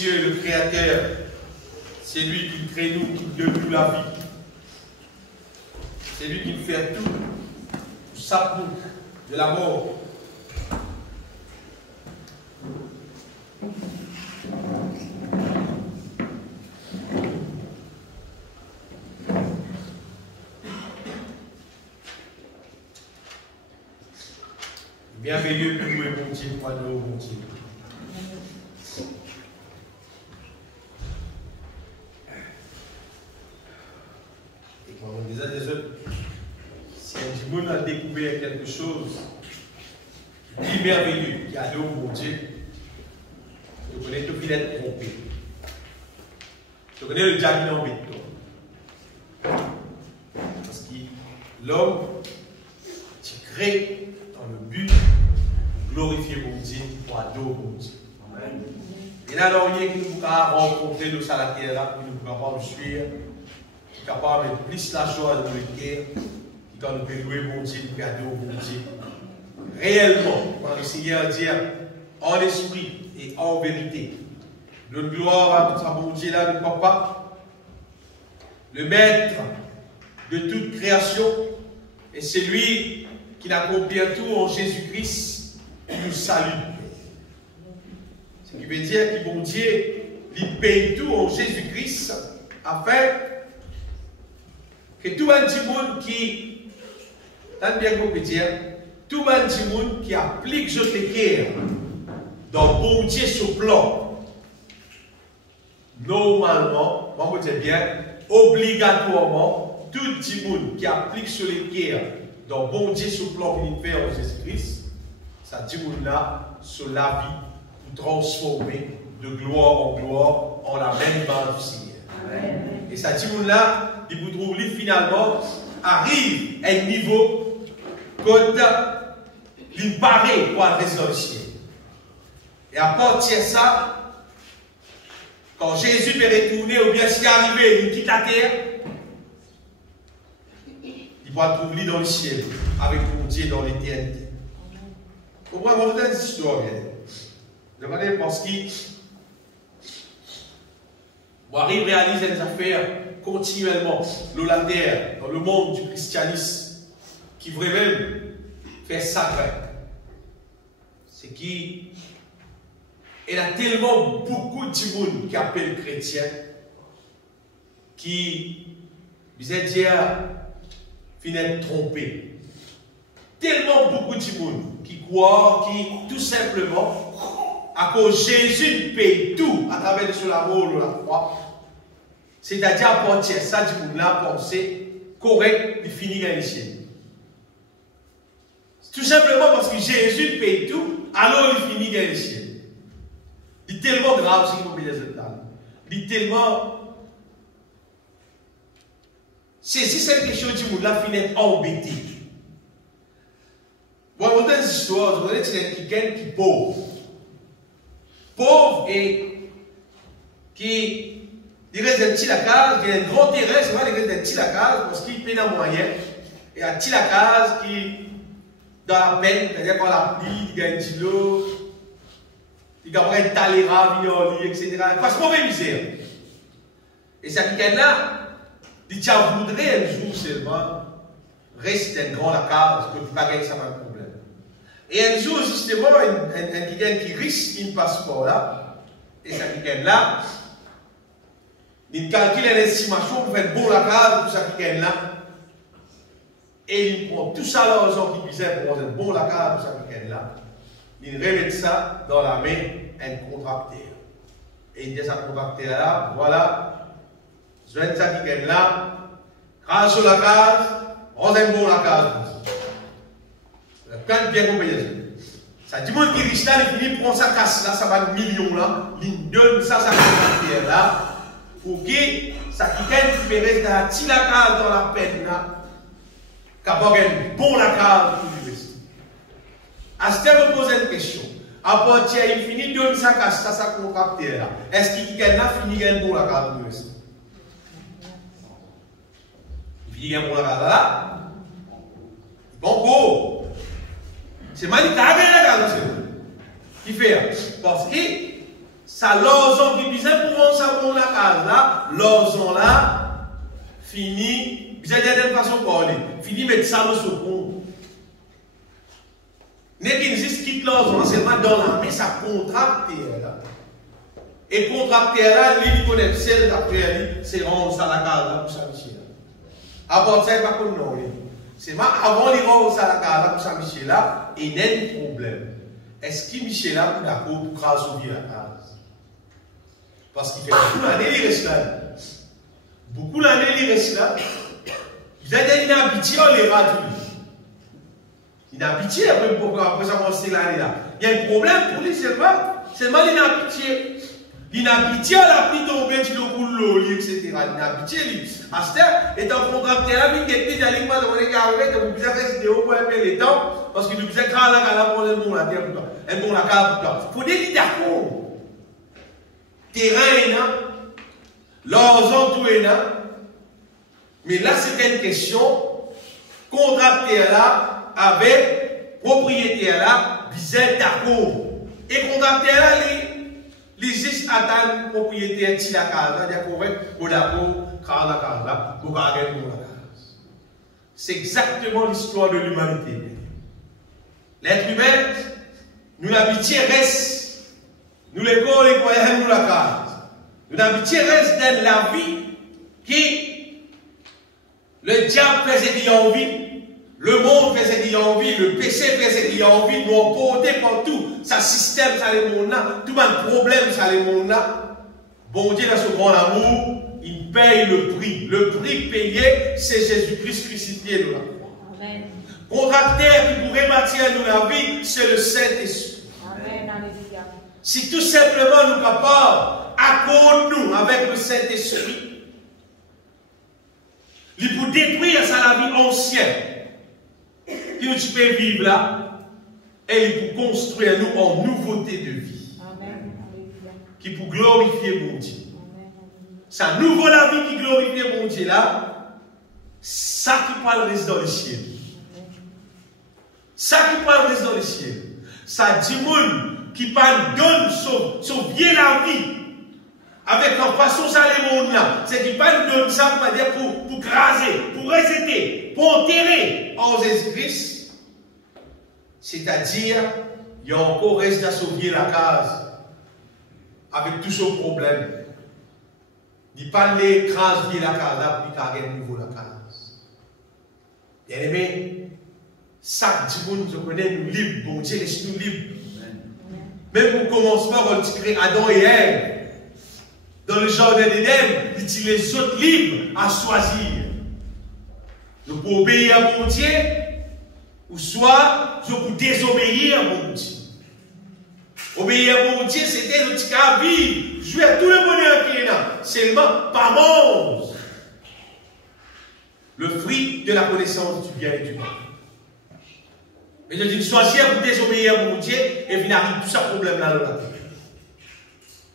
Dieu, le Créateur, c'est lui qui crée nous, qui donne nous la vie. C'est lui qui fait tout, tout ça pour de la mort. Merveilleux que nous bon Dieu, pour nous, bon Dieu. Et quand on disait des autres, si un monde a découvert quelque chose de merveilleux qui a au bon Dieu, tu connais tout qu'il est trompé. Tu connais le diable en béton. Parce que l'homme, tu crées dans le but de glorifier mon Dieu pour adorer mon Dieu. Amen. Et là, il y a qui nous a rencontré de ça la terre là, qui nous capable de suivre, qui est capable de mettre plus la joie dans le cœur, qui quand nous peut louer mon Dieu, nous peut adorer mon Dieu. Réellement, quand le Seigneur dit en esprit et en vérité, notre gloire à notre bon Dieu là, le Papa, le maître de toute création, et c'est lui qui accomplit tout en Jésus-Christ, qui nous salue. Ce qui veut dire que mon Dieu, il paye tout en Jésus-Christ, afin que tout le monde qui, bien qu'on peut dire, tout le monde qui applique je te cœur dans bon Dieu sur plan, normalement, on peut dire bien, obligatoirement, tout le monde qui applique sur les cœurs dans bon Dieu sur plan qu'il fait en Jésus-Christ, ça dit là sur la vie pour transformer de gloire en gloire en la même base du Seigneur. Amen. Et ça dit là, il vous trouve finalement arrive à un niveau quand il paraît pour rester dans le ciel. Et à partir de ça, quand Jésus peut retourner ou bien s'il est arrivé, il quitte la terre, il va trouver dans le ciel avec mon Dieu dans l'éternité. Vous comprenez, on a une histoire. Demandez parce qu'il arrive à réaliser des affaires continuellement dans la terre, dans le monde du christianisme, qui vraiment fait sacré. C'est qu'il y a tellement beaucoup de monde qui appellent chrétien, qui, vous êtes dire, finissent trompés. Tellement beaucoup de monde qui croient, qui tout simplement, à cause de Jésus paye tout à travers de la mort ou la croix, c'est-à-dire à partir de ça, du monde là, penser correct, il finit dans les cieux. Tout simplement parce que Jésus paye tout, alors il finit dans les cieux. Il est tellement grave si vous voulez les autres. Il est tellement. C'est si cette question du monde là finit embêté. Bon, on a des histoires, vous avez quelqu'un qui est pauvre. Pauvre et qui. Il reste un petit la case, il a un grand terrain, c'est vrai, il reste un petit la case parce qu'il paye un moyen. Et un petit la case qui, dans la peine, c'est-à-dire quand la pluie, il gagne de l'eau, il gagne un taléra, il en lit, etc. Parce qu'on veut misère. Et ça qui est là, il dit, voudrait un jour seulement rester un grand la case, que tu ne pas gagner ça pas de problème. Et un jour, justement, quelqu'un qui risque un passeport là, et ça qui est là, il calcule l'estimation pour faire bon la case pour ça qui est là. Et il prend tout ça l'argent qui puisait pour faire bon la case pour ça qui est là. Il remet ça dans la main d'un contracteur. Et il dit à ce contracteur là, voilà, je vais ça qui est là, grâce sur la case, on a bon la case. Quand bien compris. Ça dit, mon qui riche là, il finit prendre sa casse là, ça va 1 million là, il donne ça, ça contracteur là. Pour que ça qui récupère dans la petite case dans la peine là, capable de bon la case pour l'université. À ce terme, me pose une question. À partir il finit de donner sa casse, ça contracteur là. Est-ce qu'il a fini de bon la case pour l'université? Il finit de bon la case là. Bon, go. C'est mal, il a bien la case. Qui fait? Parce que Ça, l'orson qui disait pour ça pour la case là, l'orson là, fini, vous avez d'une façon de parler, fini mettre ça dans ce pont. N'est qu'il existe quitte l'orson, seulement dans l'armée, ça contracte là. Et contracté là, lui, il connaît celle d'après lui, c'est rendre ça la case là pour Saint-Michel. Avant ça, il va pas non. C'est avant les rendre ça la case là pour Saint-Michel là, il y a un problème. Est-ce que Michel là est d'accord pour craser la case? Parce qu'il fait beaucoup d'années, il reste là. Beaucoup d'années, il reste là. Vous avez une habitude, on les rate. Une habitude, après ça, on s'est là. Il y a un problème pour lui, c'est pas. Seulement l'inhabitude. L'inhabitude, la pluie tombée, tu le coules l'eau, etc. L'inhabitude, à ce temps, étant contracté là, il y a des aliments dans les carrés, que vous pouvez rester haut pour appeler les temps, parce que vous pouvez craindre la cala pour le bon la terre pour toi. Un bon la cala pour toi. Il faut dire d'accord. Terrain, l'argent, tout est là. Mais là, c'est une question. Contracté là, avec propriétaire là, vous êtes d'accord. Et contracté là, les juges attendent propriétaire de la case, d'accord, pour d'accord, car la case là, pour garder la case. C'est exactement l'histoire de l'humanité. L'être humain, nous l'habitué reste, nous les corps, les croyants, nous la case. Nous l'habitué reste dans la vie qui, le diable faisait qu'il y a envie. Le monde faisait qu'il y a envie, le péché faisait qu'il y a envie, nous on portait partout, ça système, ça les monde là, tout un problème, ça les monde là. Bon Dieu, dans ce grand amour, il paye le prix. Le prix payé, c'est Jésus-Christ crucifié de la croix. Amen. Contracteur qui pourrait bâtir nous la vie, c'est le Saint-Esprit. Amen. Si tout simplement nous capables, accorde-nous avec le Saint-Esprit, il pour détruire ça la vie ancienne. Qui nous peut vivre là, et il pour construire nous en nouveauté de vie. Amen. Qui pour glorifier mon Dieu. Ça nouveau la vie qui glorifie mon Dieu là, ça qui parle reste dans le ciel. Ça qui parle reste dans le ciel. Ça dit monde qui parle donne sauver la vie. Avec la façon ça les monde là, c'est qui parle donne ça pour craser, pour rejeter, pour enterrer en Jésus-Christ. C'est-à-dire, il y a encore reste à sauver la case avec tout ce problème. Il parle d'écraser la case là pour qu'il y ait un nouveau la case. Bien aimé, ça, du monde, je connais, nous libres, bon Dieu, laisse-nous libres. Même au commencement, quand tu crées Adam et Ève, dans le jardin d'Éden, il dit les autres libres à choisir. Nous pouvons obéir à mon Dieu, ou soit je peux désobéir à mon Dieu. Obéir à mon Dieu, c'était le petit cas vivre, jouer à tout le bonheur qu'il y a, seulement pas manger le fruit de la connaissance du bien et du mal. Mais je dis, choisir pour désobéir à mon Dieu, et venir arriver tout ce problème-là dans la terre.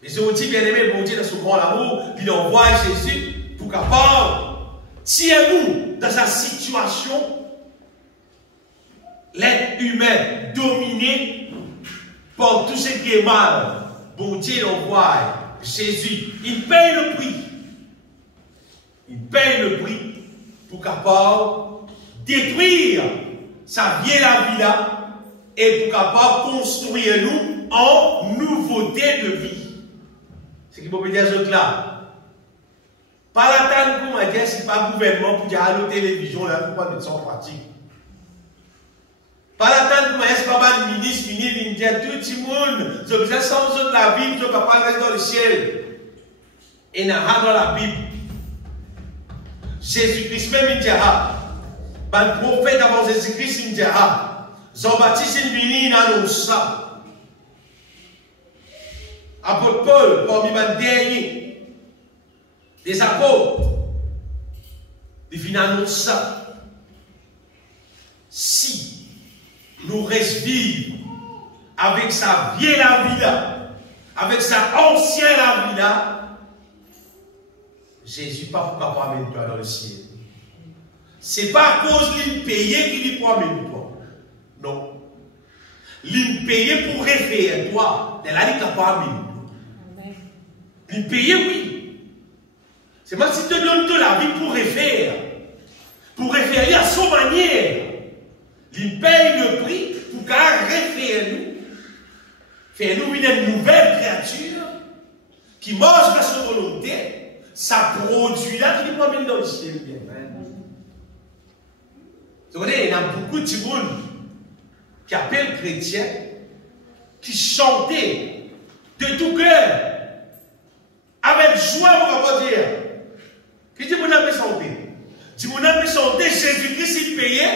Et je vous dis, bien aimé, mon Dieu, dans son grand amour, il envoie Jésus pour capable, tiens-nous dans sa situation, l'être humain dominé par tout ce qui est mal. Bon Dieu envoie Jésus. Il paye le prix. Il paye le prix pour capable détruire sa vieille vie là et pour capable construire nous en nouveauté de vie. C'est ce qu'il faut dire aux là. Pas la table pour moi dire, c'est pas le gouvernement pour dire à la télévision là, pour pas mettre ça en pratique. Pas la table pour moi, c'est pas le ministre, il dit à tout le monde, je besoin sans de la Bible, je ne peux pas rester dans le ciel. Et dans la Bible, Jésus-Christ même il dira, le prophète avant Jésus-Christ il dira, Jean-Baptiste il vient, il annonce ça. Apôtre Paul, parmi les derniers des apôtres, il vient annoncer ça. Si nous restons vivre avec sa vieille la vie là, avec sa ancienne la vie là, Jésus pas pour amener toi dans le ciel. Ce n'est pas à cause qu'il payait qu'il peut amener toi. Non. Il payait pour référer toi. De là, il n'est pas amené. Il paye, oui. C'est moi si tu donnes de la vie pour refaire. Pour refaire à son manière. Il paye le prix pour qu'à refaire nous. Faire nous une nouvelle créature qui mange à sa volonté. Ça produit là qui nous promène dans le ciel. Vous voyez, il y a beaucoup de gens qui appellent chrétiens, qui chantaient de tout cœur, avec joie, on va pas dire. Qui dit qu'on a fait chanter? Si on a fait chanter, Jésus-Christ il payait,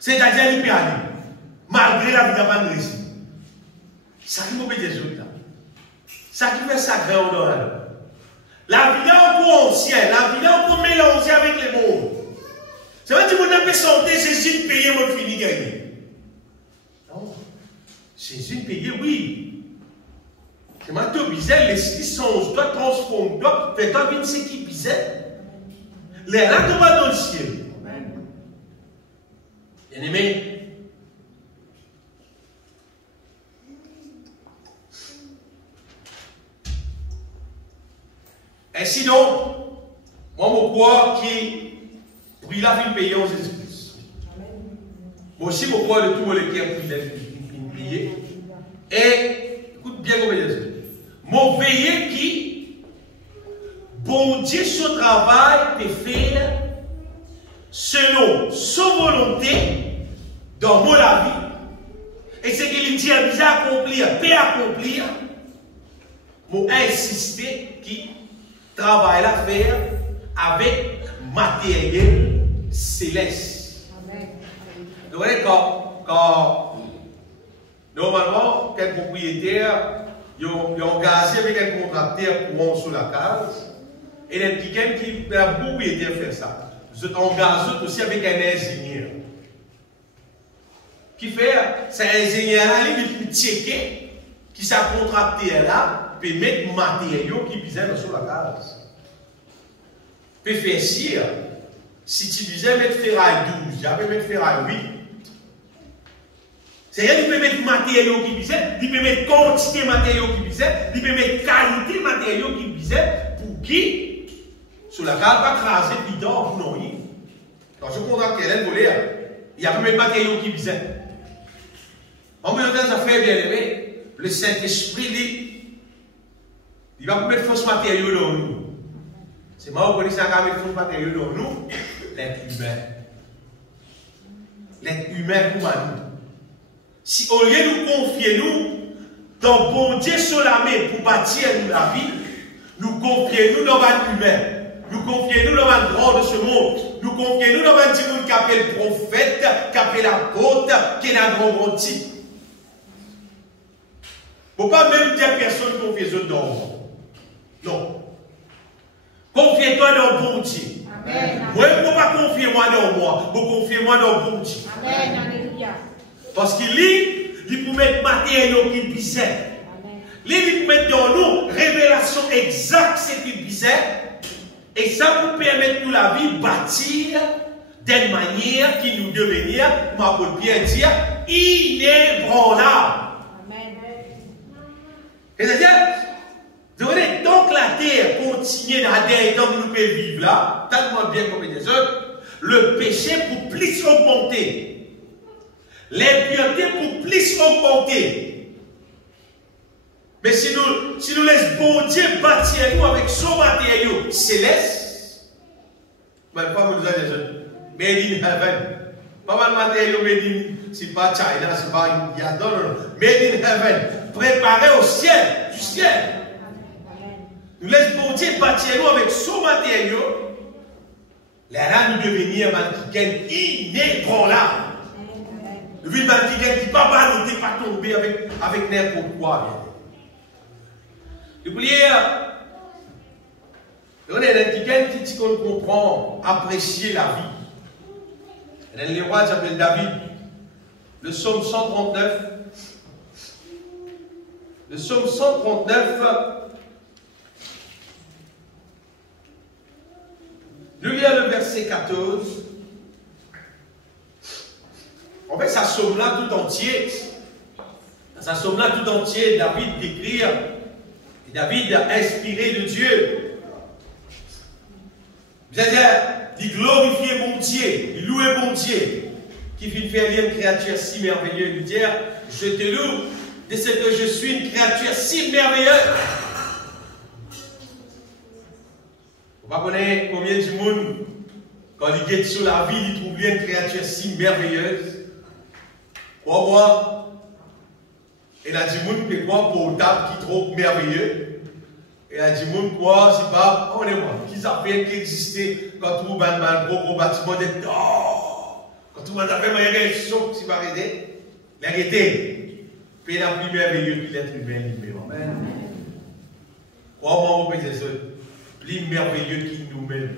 c'est-à-dire il payait, malgré la vie d'avant récit. Ça qui m'obéit des autres là. Ça qui fait sacré en dehors. La vie là encore ancienne, la vie là encore mélangée avec les mondes. C'est vrai que on a fait chanter, Jésus il payait, mon fini gagné. Non. Jésus payait, oui. C'est moi qui disais, l'esprit songe, toi transforme, toi, fais-toi vite ce qui disait. Les là, tu vas dans le ciel. Bien aimé. Et sinon, moi, je crois qui, pour il a fait payer en Jésus-Christ. Moi aussi, je crois de tout le monde qui a payé. Et, écoute bien comment il dit. Mon veillé qui, bon Dieu, son travail peut faire selon sa volonté dans mon vie. Et ce qu'il dit à bien accomplir, peut accomplir, mon insister qui travaille à faire avec matériel céleste. Amen. Vous voyez, quand normalement, quel propriétaire ils ont engagé avec un contracteur pour monter sur la case. Et il y a quelqu'un qui a beaucoup aidé à faire ça. Vous êtes engagé aussi avec un ingénieur. Qui fait, c'est un ingénieur-là, il peut checker qui s'est contracté là, peut mettre matériaux qui visaient sur la case. Peut faire sire. Si tu disais mettre ferraille 12, j'avais mettre ferraille 8. C'est-à-dire qu'il peut mettre matériaux qui visaient, il peut mettre quantité de matériaux qui visaient, il peut mettre qualité de matériaux qui visaient, pour qui, sur la case, pas craser bidon pour non. Quand je contracte elle volée, il y a combien de matériaux qui visaient. En même temps, ça fait bien aimé, le Saint-Esprit, il va mettre faux matériaux dans nous. C'est moi, vous connaissez ça, il va mettre faux matériaux dans nous, l'être humain. L'être humain pour nous. Si au lieu de nous confier nous dans bon Dieu sur la main pour bâtir nous la vie, nous confier nous dans un humain, nous confier nous dans un grand de ce monde, nous confier nous dans un petit monde qui appelle prophète, qui appelle apôtre, qui est un grand type. Il ne faut pas même dire personne confier eux dans moi. Non. Confiez-toi dans bon Dieu. Amen. Moi, il ne faut pas confier moi dans moi, il faut confier moi dans bon Dieu. Amen. Alléluia. Parce qu'il lit, il peut mettre matériaux qui bisaient. Il peut mettre dans nous révélation exacte ce qui bisait. Et ça vous permet nous la vie bâtir d'une manière qui nous devenir, moi pour bien dire, inébranlable. C'est-à-dire, tant que la terre continue d'adhérer tant que nous pouvons vivre là, tellement bien comme les autres, le péché pour plus augmenter. L'impureté pour plus augmenter. Mais si nous laissons bon Dieu bâtir nous avec son matériau céleste, pas nous dire made in heaven. Pas mal de matériaux made in, c'est pas China, c'est pas India, non, non, made in heaven. Préparé au ciel, du ciel. Nous laissons bon Dieu bâtir nous avec son matériau. Là, nous devenir quelqu'un inébranlable. Le ville qui ne pas baloter, pas tomber avec n'importe quoi. Et puis, on est quelqu'un qui comprend, apprécier la vie. Et les rois s'appellent David. Le psaume 139. Le psaume 139. Nous lisons le verset 14. En fait, ça somme là tout entier. Ça somme là tout entier, David d'écrire Et David a inspiré de Dieu. C'est-à-dire, il glorifiait mon Dieu, il louait mon Dieu, qui fit faire une créature si merveilleuse. Il dit, je te loue de ce que je suis une créature si merveilleuse. Vous ne connaissez combien de monde, quand il est sur la vie, il trouve une créature si merveilleuse. Pour moi, il y a des gens qui croient pour table qui est trop merveilleux. Et il y a des gens qui croient, c'est pas, on est moi, qui s'appelle, qui existait quand tout le monde a un gros bâtiment de quand tout le monde a fait un son qui va arrêter, l'arrêter. Puis la plus merveilleuse que l'être humain lui-même. Amen. Crois-moi, mon Père Jésus, plus merveilleux qu'il nous-mêmes.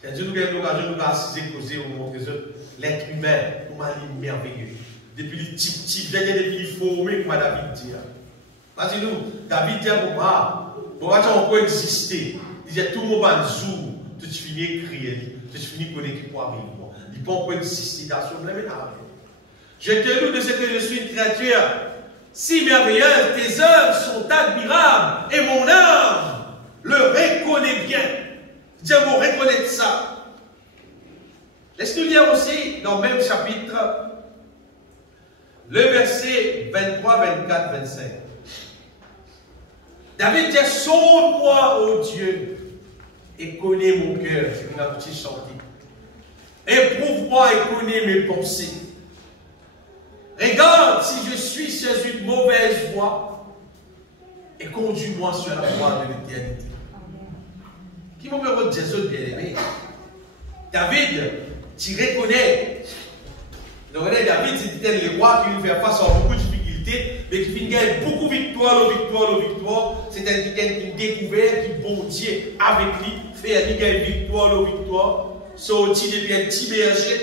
C'est-à-dire, nous avons l'occasion de nous assiser, causer au monde Jésus, l'être humain, comment il est merveilleux. Depuis le petit, depuis le formé, comme David dit. Parce que nous, David dit pour moi, on peut exister. Il disait tout le monde va le jour, tu finis crier, tu finis connaître qui peut arriver. Il peut exister dans son même âme. Je te loue de ce que je suis une créature si merveilleuse, tes œuvres sont admirables et mon âme le reconnaît bien. Dieu vous reconnaître ça. Laisse-nous lire aussi dans le même chapitre, le verset 23, 24, 25. David dit, sonde-moi, ô Dieu, et connais mon cœur. C'est une petite chantier. Éprouve-moi et connais mes pensées. Regarde si je suis sur une mauvaise voie et conduis-moi sur la voie de l'éternité. Qui m'a me dire Jésus bien-aimé? David, tu reconnais. David, c'était le roi qui lui fait face à beaucoup de difficultés, mais qui finit gagner beaucoup de victoires, victoire. C'est un qui découvert qui bon Dieu avec lui, fait qu'il gagne victoire. Sorti depuis un petit berger,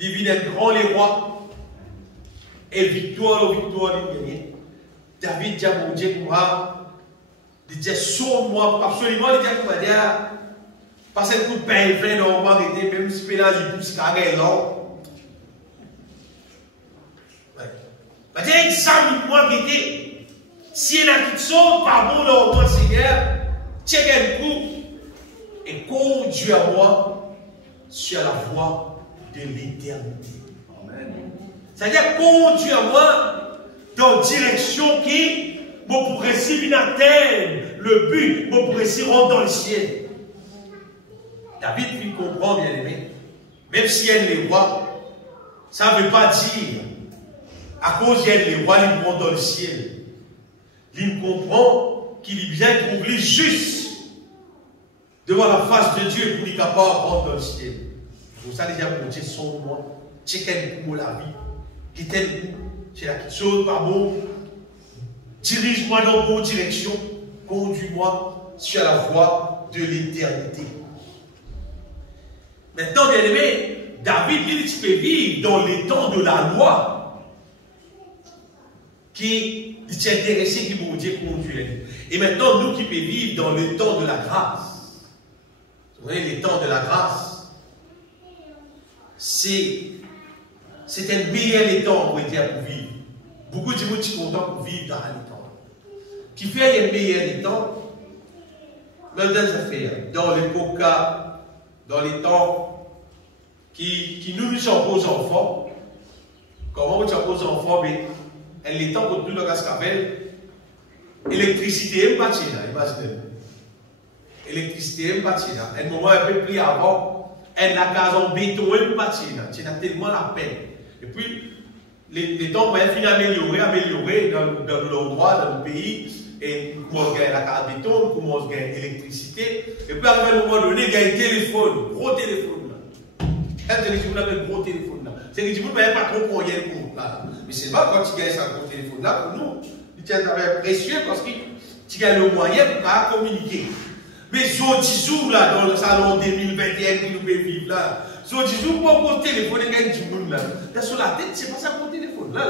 devient un grand les rois. Et victoire, il gagne. David dit à mon Dieu, il dit, sauve-moi, absolument, il dit à mon Dieu, parce que coup de pain et vin, normalement, même si il pousse carré là. Il dit, examine-moi, si il y a quelque chose, par bon, normalement, Seigneur, check un coup et conduis à moi sur la voie de l'éternité. Amen. C'est-à-dire, conduis à moi dans une direction qui me pourrait si bien atteindre le but, me pourrait si rendre dans le ciel. David puis comprend, bien aimé, même si elle les rois, ça ne veut pas dire, à cause d'elle les rois, ils vont dans le ciel. Il comprend qu'il est bien trouvé juste devant la face de Dieu pour qu'il capable de rendre dans le ciel. Pour ça, déjà, pour Dieu, sonde-moi, check un coup la vie, qui t'aime, c'est la petite chose, pas bon, dirige-moi dans la bonne direction, conduis-moi sur la voie de l'éternité. Maintenant, bien aimé, David, il peut vivre dans les temps de la loi, qui s'est intéressé, qui bon Dieu conduit. Et maintenant, nous qui pouvons vivre dans le temps de la grâce, vous voyez, les temps de la grâce, c'est un meilleur temps pour vivre. Beaucoup de gens sont contents pour vivre dans le temps. Qui fait un meilleur temps, dans des affaires, dans l'époque, dans les temps qui nous sommes aux enfants. Comment nous sommes aux enfants, mais les temps pour tout le cascabel, électricité et machine, imaginez. Électricité et machine. Un moment un peu plus avant, elle n'a qu'à en béton et machine. Tu as tellement la peine. Et puis, les temps vont finir améliorer dans l'endroit, dans le pays. Et nous commençons à gagner la carte de béton, nous commençons à gagner l'électricité. Et puis, à un moment donné, il y a un téléphone, gros téléphone. Quand vous avez un gros téléphone, c'est que vous n'avez pas trop combien de compte là. Mais c'est pas quand tu gagnes ce gros téléphone là, pour nous, c'est précieux parce que tu gagnes le moyen pour communiquer. Mais sur 10 jours là, dans le salon 2021 que nous pouvons vivre là, sur 10 jours, pour un téléphone, il y a du monde là. Là, sur la tête, c'est pas ça pour téléphone là.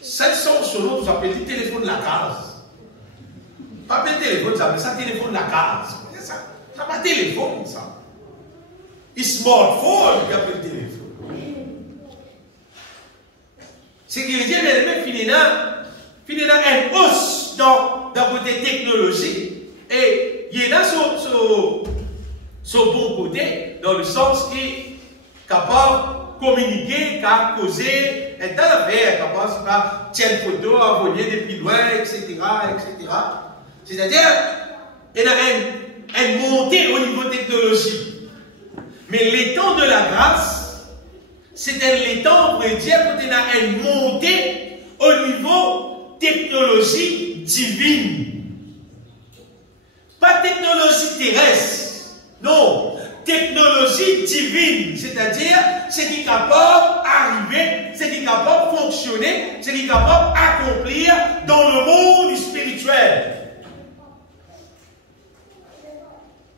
700 selon, vous appelez le téléphone de la case. Pas le téléphone, vous appelez ça téléphone de la case. Ça n'a pas téléphone, ça. Et smartphone, il appelle le téléphone. C'est que les gens, les fini là, il y a une hausse dans le côté technologique. Et il y a son bon côté, dans le sens qu'il est capable de communiquer, de causer, et d'affaire, capable de faire une photo, envoyer depuis loin, etc. etc. C'est-à-dire, il y a une montée au niveau technologique. Mais les temps de la grâce, c'est les temps, on pourrait dire, qu'il y a une montée au niveau technologie divine. Pas technologie terrestre, non, technologie divine, c'est-à-dire ce qui est capable d'arriver, ce qui est capable de fonctionner, ce qui est capable d'accomplir dans le monde spirituel.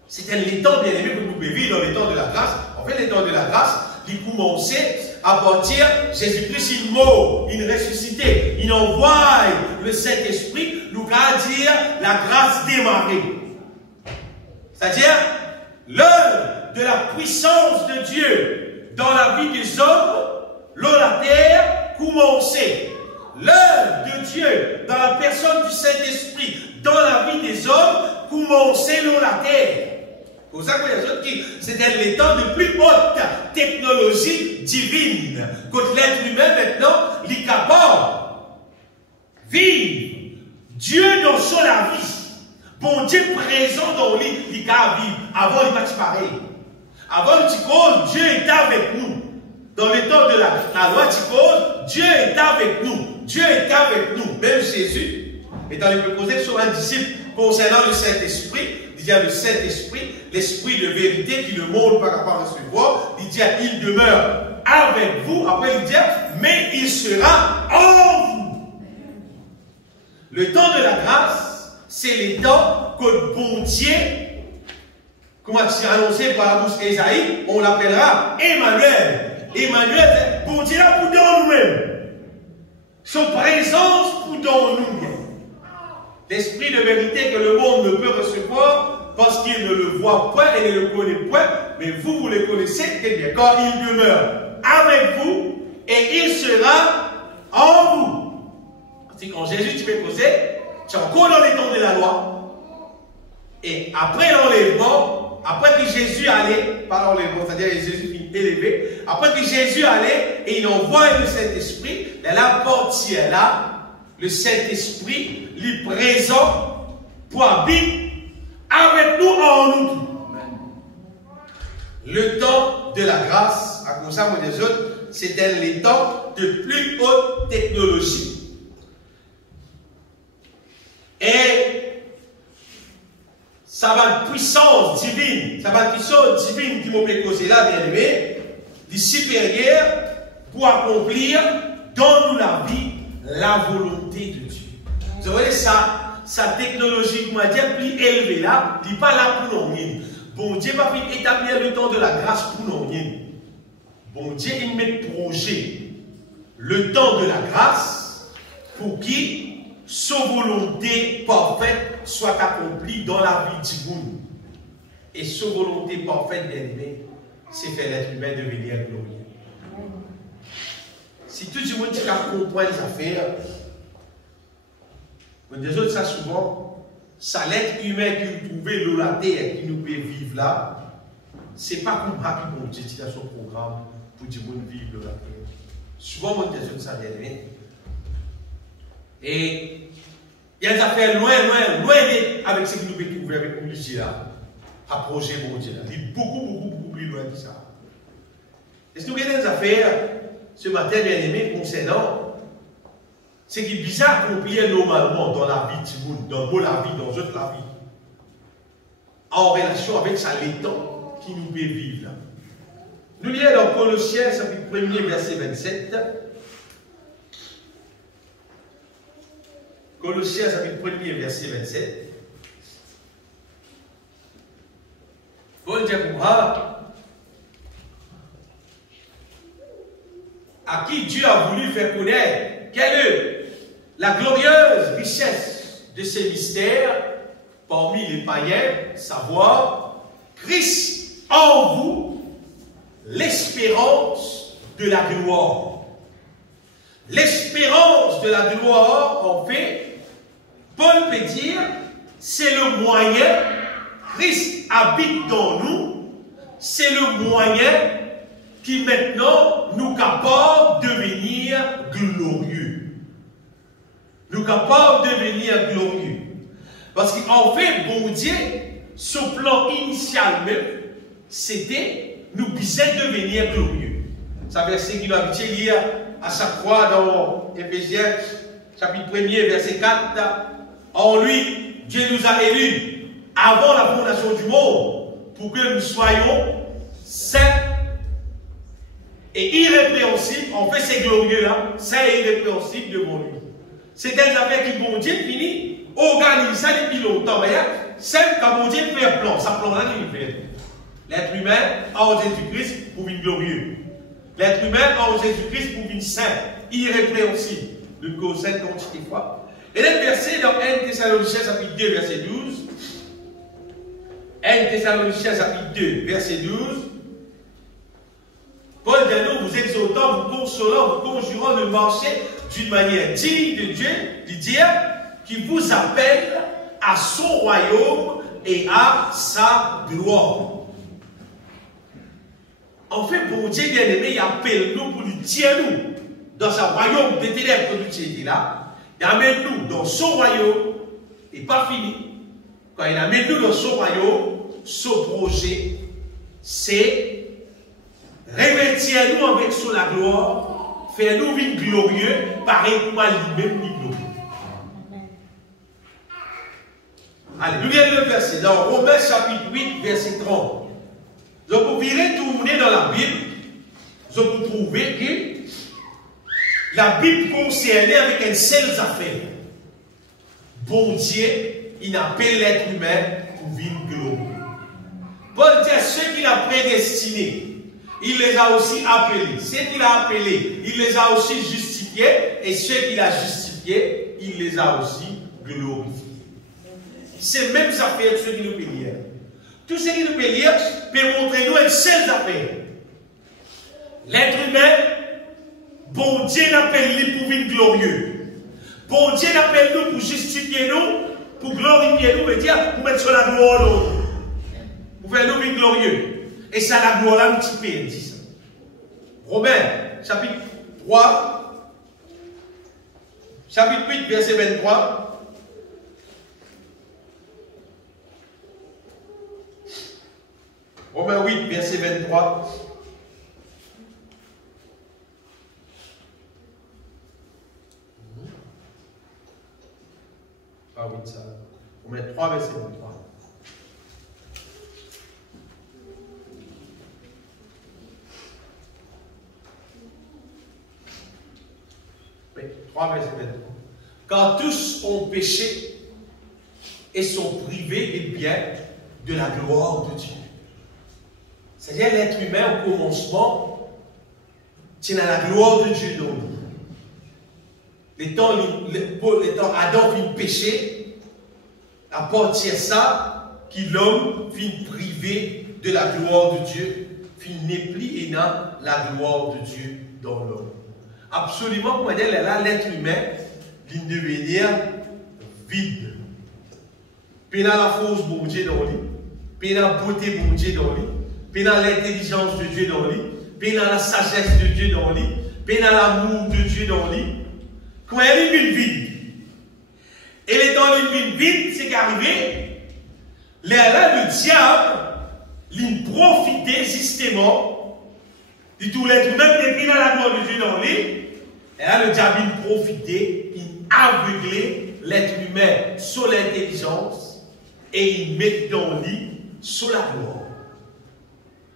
C'est les temps bien aimés que nous pouvons vivre dans les temps de la grâce. En fait, les temps de la grâce, ils commençaient à partir Jésus-Christ, il mort, il ressuscité, il envoie le Saint-Esprit, nous va dire la grâce démarrée. C'est-à-dire l'œuvre de la puissance de Dieu dans la vie des hommes, l'eau, la terre, commençait. L'œuvre de Dieu dans la personne du Saint-Esprit dans la vie des hommes, commençait l'eau, la terre. C'est pour ça que c'était les temps de plus haute technologie divine. Que l'être humain maintenant, il est capable de vivre Dieu dans son la vie. Bon Dieu présent dans lui, il est capable de vivre. Avant, il va disparaître. Avant, tu causes, Dieu est avec nous. Dans les temps de la loi, tu causes, Dieu est avec nous. Dieu est avec nous. Même Jésus, étant le proposé sur un disciple concernant le Saint-Esprit, il dit à le Saint-Esprit, l'Esprit de vérité qui le monde pas capable de recevoir, il dit à il demeure avec vous, après il dit, mais il sera en vous. Le temps de la grâce, c'est les temps que le bon Dieu, comment c'est annoncé par la bouche d'Ésaïe, on l'appellera Emmanuel. Emmanuel, bon Dieu là pour dans nous-mêmes. Son présence pour dans nous. L'esprit de vérité que le monde ne peut recevoir parce qu'il ne le voit point et ne le connaît point, mais vous le connaissez très bien. Quand il demeure avec vous et il sera en vous. C'est quand Jésus, tu m'es posé, tu es encore dans les temps de la loi. Et après l'enlèvement, après que Jésus allait, pas l'enlèvement, c'est-à-dire que Jésus est élevé, après que Jésus allait et il envoie le Saint-Esprit, la porte est là, le Saint-Esprit, lui présent pour habiter avec nous en nous. Le temps de la grâce, à cause de des autres, c'était les temps de plus haute technologie. Et ça va de puissance divine, ça va de puissance divine qui m'a fait causer là, bien aimé, du supérieur pour accomplir dans nous la vie la volonté de Dieu. Vous voyez ça, sa technologie, comment dire, plus élevée là, il n'est pas là pour nous. Bon Dieu va établir le temps de la grâce pour nous. Bon Dieu, il met projet. Le temps de la grâce pour qui sa volonté parfaite soit accomplie dans la vie du monde. Et sa volonté parfaite d'aimer, c'est faire l'être humain devenir glorieux. Si tout le monde comprend les affaires, des autres, ça souvent, ça l'être humain qui nous trouve l'eau la terre, qui nous peut vivre là, c'est pas comme ça que Dieu dit dans son programme pour dire monde vivre l'eau la terre. Souvent, mon des autres, ça vient de. Et il y a des affaires loin avec ce qui nous peut trouver avec nous ici là. Approcher mon Dieu là. Il est beaucoup plus loin que ça. Est-ce que vous avez des affaires ce matin, bien aimé, concernant ce qui est bizarre accomplir normalement dans la vie du monde, dans la vie, dans toute la vie, en relation avec ça, les temps qui nous peut vivre là. Nous lisons dans Colossiens, chapitre 1er, verset 27. Colossiens, chapitre 1er, verset 27. Paul dit à qui Dieu a voulu faire connaître quelle est la glorieuse richesse de ces mystères parmi les païens, savoir Christ en vous, l'espérance de la gloire. l'espérance de la gloire, en fait, Paul peut dire, c'est le moyen, Christ habite dans nous, c'est le moyen qui maintenant nous capable de devenir glorieux. Nous capable de devenir glorieux. Parce qu'en fait, bon Dieu, ce plan initial même, c'était nous besoin de devenir glorieux. Ça verset qu'il a habitué lire à chaque fois dans Éphésiens, chapitre 1er, verset 4. En lui, Dieu nous a élus avant la fondation du monde pour que nous soyons saints et irrépréhensibles. En fait, c'est glorieux là, saints et irrépréhensibles devant lui. C'est des affaires qui, bon Dieu, finit, organise ça depuis longtemps. C'est quand bon Dieu fait un plan, ça plan là qu'il fait. L'être humain en Jésus-Christ pour une glorieux. L'être humain en Jésus-Christ pour une saint, irrépréhensible. Le Colossiens quantité fois. Et le verset dans 1 Thessaloniciens chapitre 2, verset 12. 1 Thessaloniciens chapitre 2, verset 12. Paul dit nous, vous exhortant, vous consolant, vous conjurant de marcher d'une manière digne de Dieu, du Dieu qui vous appelle à son royaume et à sa gloire. En fait, pour Dieu bien-aimé, il appelle nous pour nous dire nous dans sa royaume des ténèbres que nous sommes là. Il amène nous dans son royaume et pas fini. Quand il amène nous dans son royaume, son projet, c'est revêtir nous avec son la gloire, faire nous vivre glorieux, pareil comme lui-même ni glorieux. Allez, nous regardons le verset dans Romains chapitre 8, verset 30. Donc, vous verrez tourner dans la Bible, vous trouvez que la Bible concernait avec une seule affaire. Bon Dieu, il appelle l'être humain pour vivre glorieux. Paul dit à ceux qu'il a prédestinés, il les a aussi appelés. Ceux qu'il a appelés, il les a aussi justifiés. Et ceux qu'il a justifiés, il les a aussi glorifiés. C'est même affaire ceux qui nous payent. Tout ce qui nous peut lire peut montrer nous une seule affaire. L'être humain, bon Dieu n'appelle lui pour vivre glorieux. Bon Dieu n'appelle nous pour justifier nous, pour glorifier nous, et dire pour mettre sur la gloire l'autre. Pour faire nous vivre glorieux. Et ça, la gloire là, un petit peu, dit ça. Romains, chapitre 3, chapitre 8, verset 23. Romains 8, verset 23. Ah oui, ça. Romains 3, verset 23. Oui, 3, verset 23. Car tous ont péché et sont privés des biens de la gloire de Dieu. C'est-à-dire l'être humain au commencement tient à la gloire de Dieu dans nous. Les temps Adam vient pécher, à partir de ça, que l'homme vient privé de la gloire de Dieu, n'est plus et n'a la gloire de Dieu dans l'homme. Absolument, pour dire là, l'être humain vient devenir vide. Puis la force de Dieu dans lui, puis la beauté de Dieu dans lui. Puis dans l'intelligence de Dieu dans lui, puis dans la sagesse de Dieu dans lui, puis dans l'amour de Dieu dans lui. Quand il y a une vie vide, et les dans une vie vide, c'est qu'arrivé, là, le diable, il profitait justement de tout l'être humain, depuis dans la gloire de Dieu dans lui, et là, le diable, il profitait, il aveuglait l'être humain sur l'intelligence, et il met dans lui sur la gloire.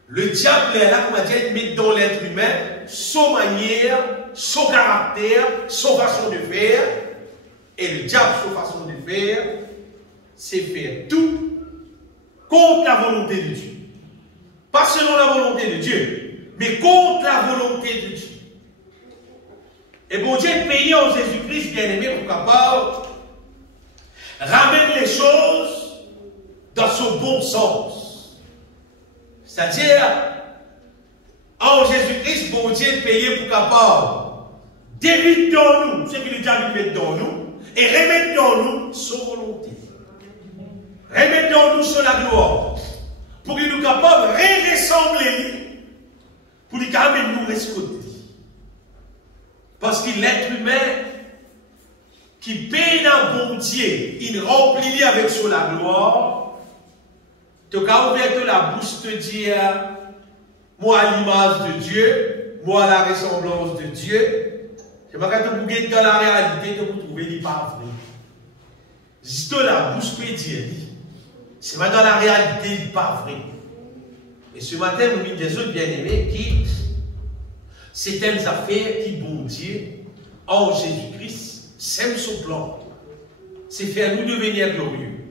Le diable est là, comment dire, il met dans l'être humain son manière, son caractère, son façon de faire. Et le diable, son façon de faire, c'est faire tout contre la volonté de Dieu. Pas selon la volonté de Dieu, mais contre la volonté de Dieu. Et bon Dieu est payé en Jésus-Christ, bien-aimé, pour capable ramène les choses dans son bon sens. C'est-à-dire, en Jésus-Christ, bon Dieu est payé pour capable Débite dans nous ce que le diable met dans nous et remettre dans nous son volonté. Remettre dans nous son la gloire. Pour qu'il nous capable de ressembler, pour qu'il capable nous rescouter. Parce que l'être humain qui paye dans bon Dieu, il remplit avec son la gloire, tu as ouvert la bouche te dire, moi à l'image de Dieu, moi à la ressemblance de Dieu. Je ne vais pas te bouger dans la réalité, de vous trouver n'est pas vrai. Juste la bouche peut dire, c'est pas dans la réalité, il n'est pas vrai. Et ce matin, vous avez des autres bien-aimés qui, certaines affaires qui, bon Dieu, en Jésus-Christ, sème son plan. C'est faire nous devenir glorieux.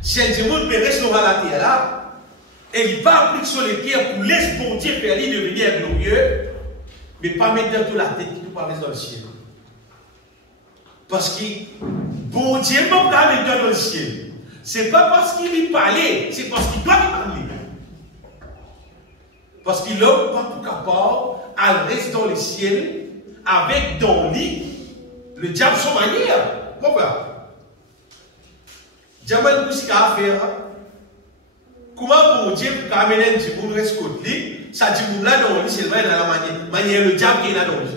Si un démon peut rester à la terre là, et il pas appliquer sur les pierres pour laisser bon Dieu faire lui devenir glorieux, mais pas mettre dans toute la tête qui nous paraît dans le ciel. Parce que bon Dieu ne peut pas mettre dans le ciel. Ce n'est pas parce qu'il lui parlait, c'est parce qu'il doit lui parler. Parce qu'il n'a pas tout capable à rester dans le ciel avec dans lui le diable son manière. Pourquoi? Diable a tout ce qu'il a à faire. Comment bon Dieu peut amener un diable reste côté lui? Ça dit que là dans lui, c'est vrai dans la manière le diable qui est là dans lui.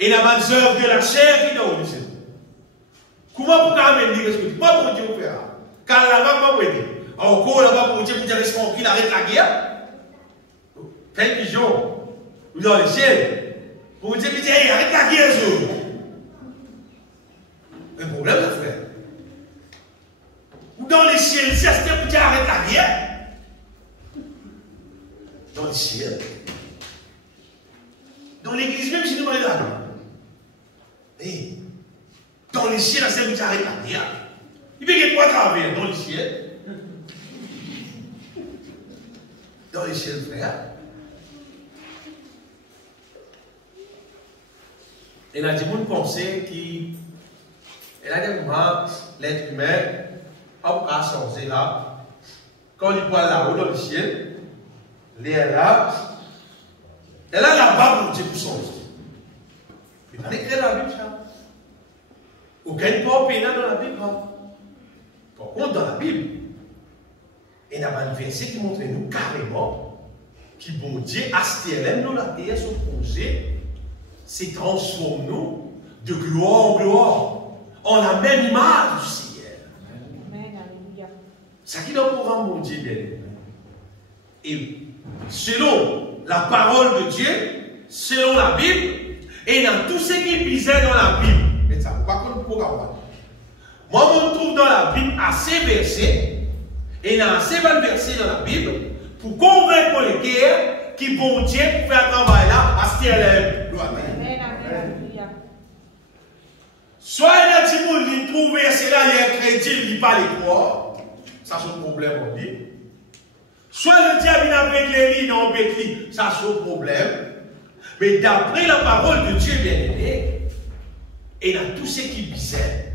Et la œuvre de la chair qui est dans lui. Comment vous amener lui reste côté? Comment bon Dieu vous faire? Car là-bas, comment vous aider? Encore là-bas, bon Dieu vous dire reste tranquille, arrête la guerre. Faites pigeon. Ou dans le ciel. Pour vous dire, hey, arrête la guerre, un problème, là, frère. Ou dans le ciel, si c'était pour dire arrête la guerre. Dans le ciel. Dans l'église, même si nous sommes là. Hey, dans le ciel, c'est pour dire arrête la guerre. Il fait qu'il quoi travers dans le ciel. Dans le ciel, frère. Et il a dit, vous pensez qu'il a des moments, l'être humain, a changé là. Quand il voit là-haut dans le ciel, l'air là, et là, là-bas, pour Dieu pour changer. Il va écrire dans la Bible, ça. Aucun pas pénal dans la Bible. Par contre, dans la Bible, il y a un verset qui montre nous carrément que bon Dieu, Astérem, dans la terre, son projet, c'est transforme nous de gloire en gloire, en la même image du Seigneur. Amen, alléluia. Ça qui est dans le programme, mon Dieu, bien. Et selon la parole de Dieu, selon la Bible, et dans tout ce qui visait dans la Bible. Mais ça, pas qu'on ne pourra pas. Moi, je me trouve dans la Bible assez versets, et il y a assez de versets dans la Bible, pour convaincre les guerres qui bon Dieu pour faire un travail là, à ce qu'il y a. Soit il a dit qu'il trouve verset là, il y a un crédit, il ne pas les croire. Ça, c'est un problème, on dit. Soit le diable avec les lignes en bêtise, ça, c'est un problème. Mais d'après la parole de Dieu bien-aimé, et dans tout ce qui visait,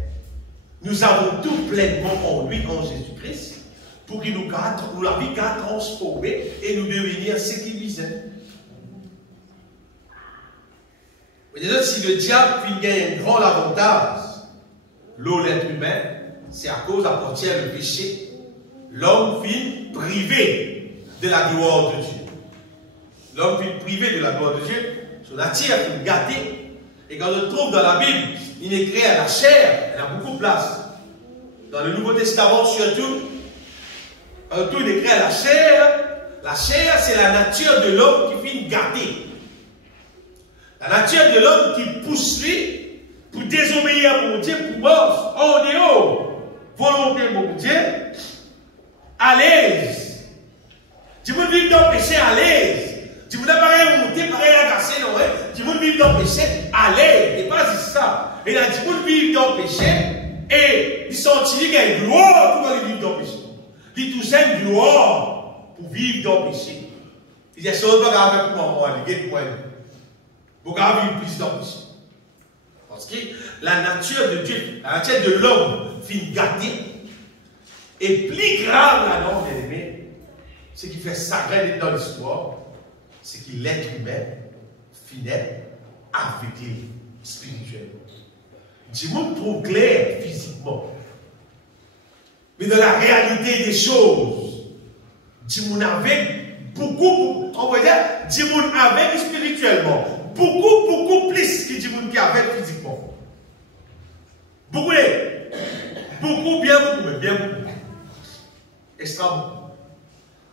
nous avons tout pleinement en lui, en Jésus-Christ, pour qu'il nous garde, nous la vie garde transformée et nous devenir ce qu'il visait. Si le diable finit un grand avantage, l'être humain, c'est à cause d'apporter le péché. L'homme finit privé de la gloire de Dieu. L'homme finit privé de la gloire de Dieu. Son nature est gâtée. Et quand on trouve dans la Bible, il est créé à la chair, elle a beaucoup de place. Dans le Nouveau Testament, surtout, il est créé à la chair. La chair, c'est la nature de l'homme qui finit gâtée. La nature de l'homme qui pousse lui pour désobéir à mon Dieu, pour mort, en dehors, volonté mon Dieu, à l'aise. Tu veux vivre dans le péché à l'aise. Tu veux pas monter, pareil agacé, non? Tu veux vivre dans le péché à l'aise. Et pas juste ça. Et là, tu veux vivre dans le péché et il sentit qu'il y a une gloire pour vivre dans le péché. Il touche une gloire pour vivre dans le péché. Il dit, ça ne va pas avec moi, il y a point. Vous avez vivre plus dans le péché. Parce que la nature de Dieu, la nature de l'homme finit gâtée. Et plus grave la norme, bien aimé, ce qui fait sacré dans l'histoire, c'est que l'être humain finit aveuglé spirituellement. Dis-moi trop clair physiquement. Mais dans la réalité des choses, dis-moi avec beaucoup, on va dire, dis-moi avec spirituellement. Beaucoup plus que dis-moi qui avec physiquement. Beaucoup, bien beaucoup. Extra beaucoup.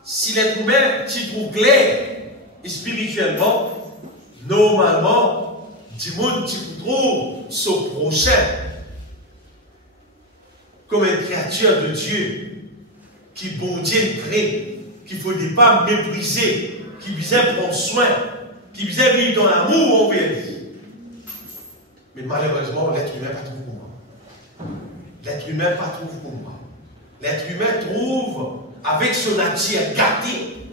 Si l'être humain t'y trouve clair et spirituellement, normalement, dis-moi tu trouves son prochain comme une créature de Dieu qui bon Dieu crée, qu'il ne faut pas mépriser, qui vient prendre soin, qui vient vivre dans l'amour envers lui. Mais malheureusement, l'être humain pas trouve pour moi. L'être humain pas trouve pour moi. L'être humain trouve avec son nature gâtée.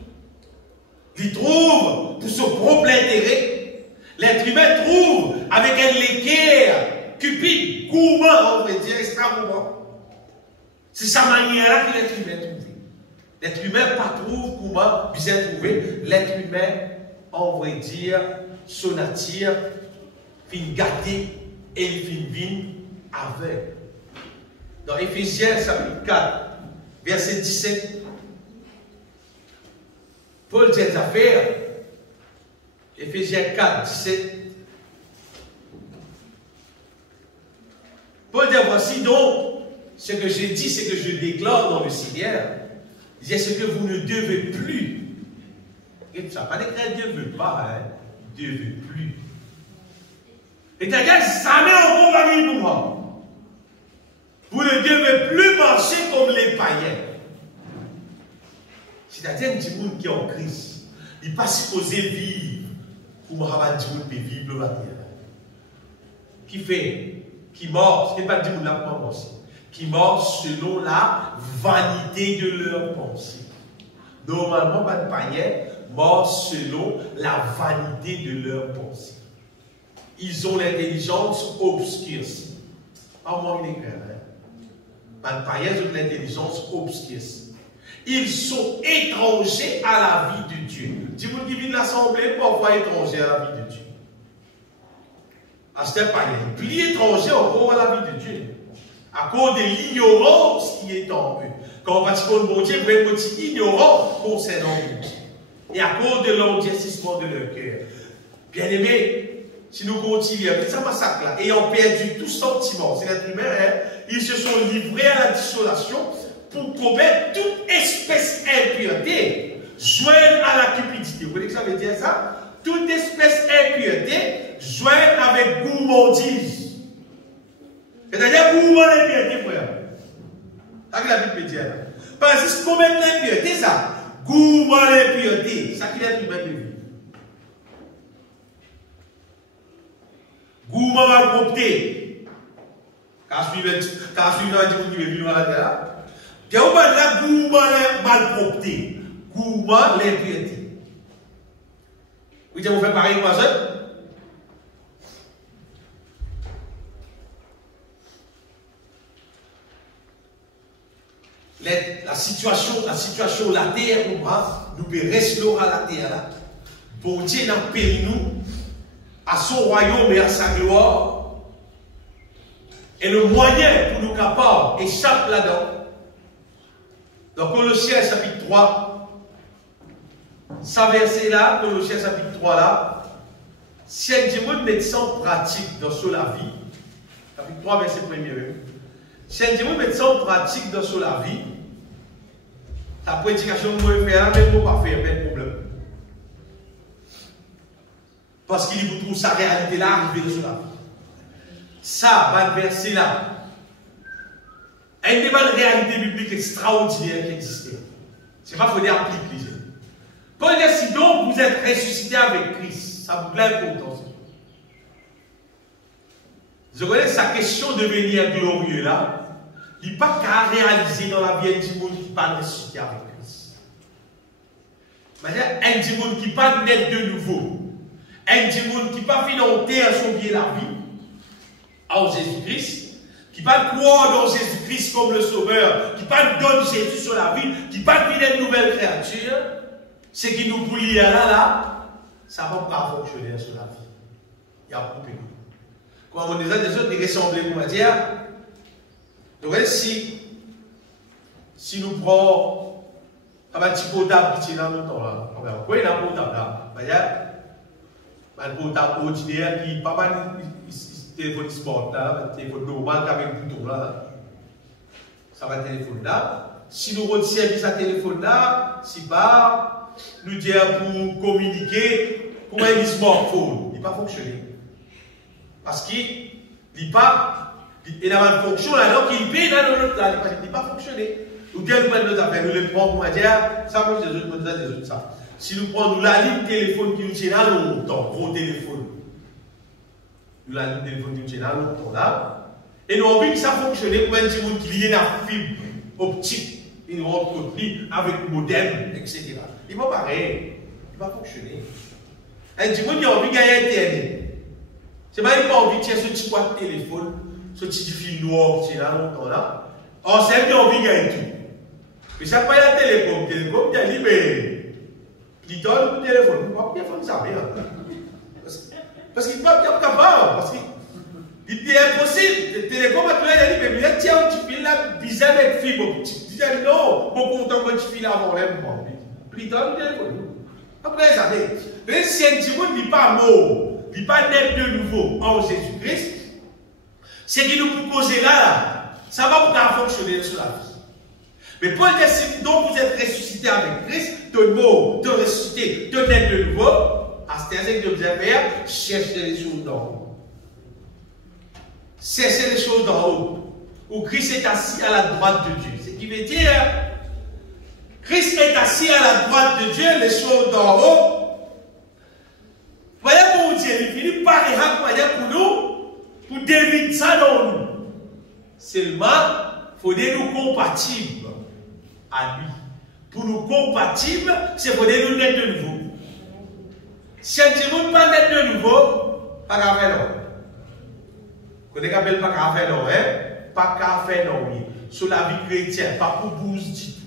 Il trouve pour son propre intérêt. L'être humain trouve avec un l'équerre cupide, gourmand, on va dire, extra gourmand. C'est sa manière-là que l'être humain trouve. L'être humain pas trouve comment bien trouver. L'être humain, on va dire, son nature fin gâtée et il fin vine avec. Dans Éphésiens chapitre 4, verset 17, Paul dit des affaires. Éphésiens 4, 17. Paul dit voici donc ce que j'ai dit, ce que je déclare dans le Seigneur. Il dit ce que vous ne devez plus. Et ça pas d'écrire Dieu ne veut pas, hein. Dieu ne veut plus. Et t'as dit jamais on va vivre pour moi. Vous ne devez plus marcher comme les païens. C'est-à-dire un petit monde qui est en crise. Il n'est pas supposé vivre comme un petit monde peut vivre dans la terre. Qui fait, qui mord, ce n'est pas le petit monde là pour penser. Qui mord selon la vanité de leur pensée. Normalement, pas de païens mord selon la vanité de leur pensée. Ils ont l'intelligence obscurcie. Pas moi, il est clair. Pas de païens ont l'intelligence obscurcie. Ils sont étrangers à la vie de Dieu. Dis-moi qui vient de l'assemblée, parfois étrangers à la vie de Dieu. À ce païen, plus étranger encore à la vie de Dieu. À cause de l'ignorance qui est en eux. Quand on va dire que bon Dieu, vous êtes petit ignorant concernant Dieu. Et à cause de l'endurcissement de leur cœur. Bien aimé, si nous continuons, ça massacre là, ayant perdu tout sentiment, c'est l'être humain, hein, ils se sont livrés à la désolation pour commettre toute espèce d'impureté, joindre à la cupidité. Vous voyez que ça veut dire ça? Toute espèce d'impureté, joindre avec gourmandise. C'est-à-dire gourmand l'impureté, frère. C'est ça que la Bible dit. Parce que si vous commettez l'impureté, ça, gourmand l'impureté, c'est ça qu'il est humain de vie. Gourmand malpropreté. Car suivant un qui veut vivre dans la terre. Quand vous parlez de gourmand malpropreté, gourmand l'impureté. Vous dites, vous faites pareil pour ça? La situation, la terre, nous peut rester à la terre là. Bon Dieu n'a payé nous à son royaume et à sa gloire. Et le moyen pour nous capables échappe là-dedans. Dans Colossiens chapitre 3, ça verset là, Colossiens chapitre 3 là, si un démon met ça en pratique dans la vie, chapitre 3 verset 1er, si un démon met ça en pratique dans la vie, ta prédication vous pouvez faire, mais vous ne pouvez pas faire, pas de problème. Parce qu'il vous trouve sa réalité là, arrivée dans la vie. Ça, va le verset là. Il n'y a pas de réalité biblique extraordinaire qui existait. C'est pas qu'il faut dire appliquer. Paul dit si donc vous êtes ressuscité avec Christ, ça vous plaît important. Je connais sa question de devenir glorieux là. Il n'est pas qu'à réaliser dans la vie du monde qui pas ressuscité avec Christ. Un du monde qui pas naître de nouveau. Un du monde qui pas financer à son pied la vie en Jésus-Christ. Qui pas croire dans Jésus-Christ comme le Sauveur. Qui pas donne Jésus sur la vie. Qui pas vivre une nouvelle créature. Ce qui nous bouille là, ça ne va pas fonctionner sur la vie. Il il y a coupé. Quand on disait des autres, ils ressemblaient, comment dire. Donc, si nous prenons un petit portable qui est dans le temps là, oui, il y a un portable là, un portable ordinaire qui n'est pas mal téléphone sport là, un téléphone normal avec un bouton là, ça va téléphone là. Si nous retirons ce téléphone là, si pas, nous disons pour communiquer, pour un smartphone, il ne va pas fonctionner. Parce qu'il n'a pas de fonction alors qu'il paye dans notre là, il ne va pas fonctionner. Nous disons nos affaires, nous les prenons, on va dire, ça mange des autres, ça. Si nous prenons la ligne téléphone qui nous tient là longtemps, gros téléphone, nous la ligne téléphone qui nous tient là longtemps là, et nous avons vu que ça fonctionnait pour un petit monde qui lié à la fibre optique, une rentre avec modem, etc. Il va pareil, il va fonctionner. Un petit monde qui a envie de gagner Internet. C'est pas qu'il n'a pas envie de tirer ce petit boîte de téléphone, ce petit fil noir qui est là longtemps là. Or, c'est qui a envie de gagner tout. Mais ça pas la télécom, il a dit, mais il donne le téléphone, il ne peut pas bien faire ça, parce qu'il n'est pas bien capable, parce qu'il est impossible. Le télécom a dit, mais il tient un petit fil là, bizarre avec fibre optique. Il dit, non, beaucoup content un petit fil avant l'aime, il donne le téléphone. Après ça, mais si un petit monde n'est pas mort, il n'est pas net de nouveau en Jésus-Christ, c'est qu'il nous propose là, ça va pouvoir fonctionner sur la vie. Mais Paul dit, si donc vous êtes ressuscité avec Christ, de mort, de ressuscité, de naître de nouveau, à ce que vous avez faire, cherchez les choses d'en haut. Cherchez les choses d'en haut. Où Christ est assis à la droite de Dieu. Ce qui veut dire, Christ est assis à la droite de Dieu, les choses d'en haut. Voyez pour Dieu, il finit par pour nous, pour deviner ça dans nous. Seulement, il faut nous compatibles à lui. Pour nous compatibles, c'est pour nous naître de nouveau. Si un petit monde pas naître de nouveau, pas qu'à faire non. Vous connaissez pas qu'à faire non, hein? Pas qu'à faire non, oui. Sur la vie chrétienne, pas pour bouger du tout.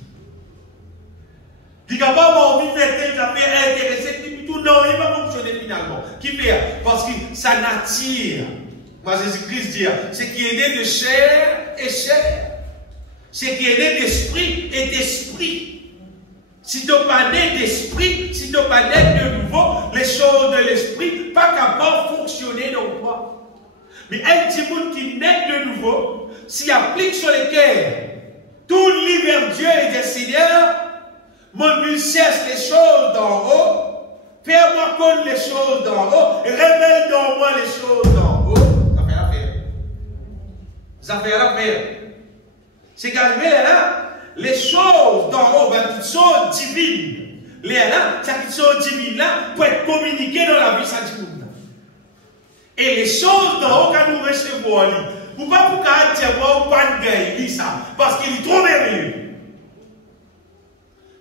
Il n'a pas envie de faire des affaires intéressées, tout non, il va fonctionner finalement. Qui fait? Parce que ça n'attire. Moi, Jésus-Christ dit, ce qui est né de chair est chair. Ce qui est né d'esprit est d'esprit. Si tu n'as pas né d'esprit, si tu n'as pas né de nouveau, les choses de l'esprit, pas capable de fonctionner dans toi. Mais un petit monde qui naît de nouveau, s'il applique sur les cœurs, tout l'hiver Dieu et des Seigneurs, mon but cherche les choses d'en haut, fais-moi connaître les choses d'en haut, et révèle dans moi les choses d'en haut. Ça fait l'affaire. Ça fait l'affaire. C'est qu'arrivé là, les choses d'en haut, toutes choses divines, ces choses divines là, pour être communiquées dans la vie, ça dit nous. Et les choses d'en haut, quand nous recevons, vous ne pouvez pas dire, ou pas de gagner ça, parce qu'il est trop merveilleux.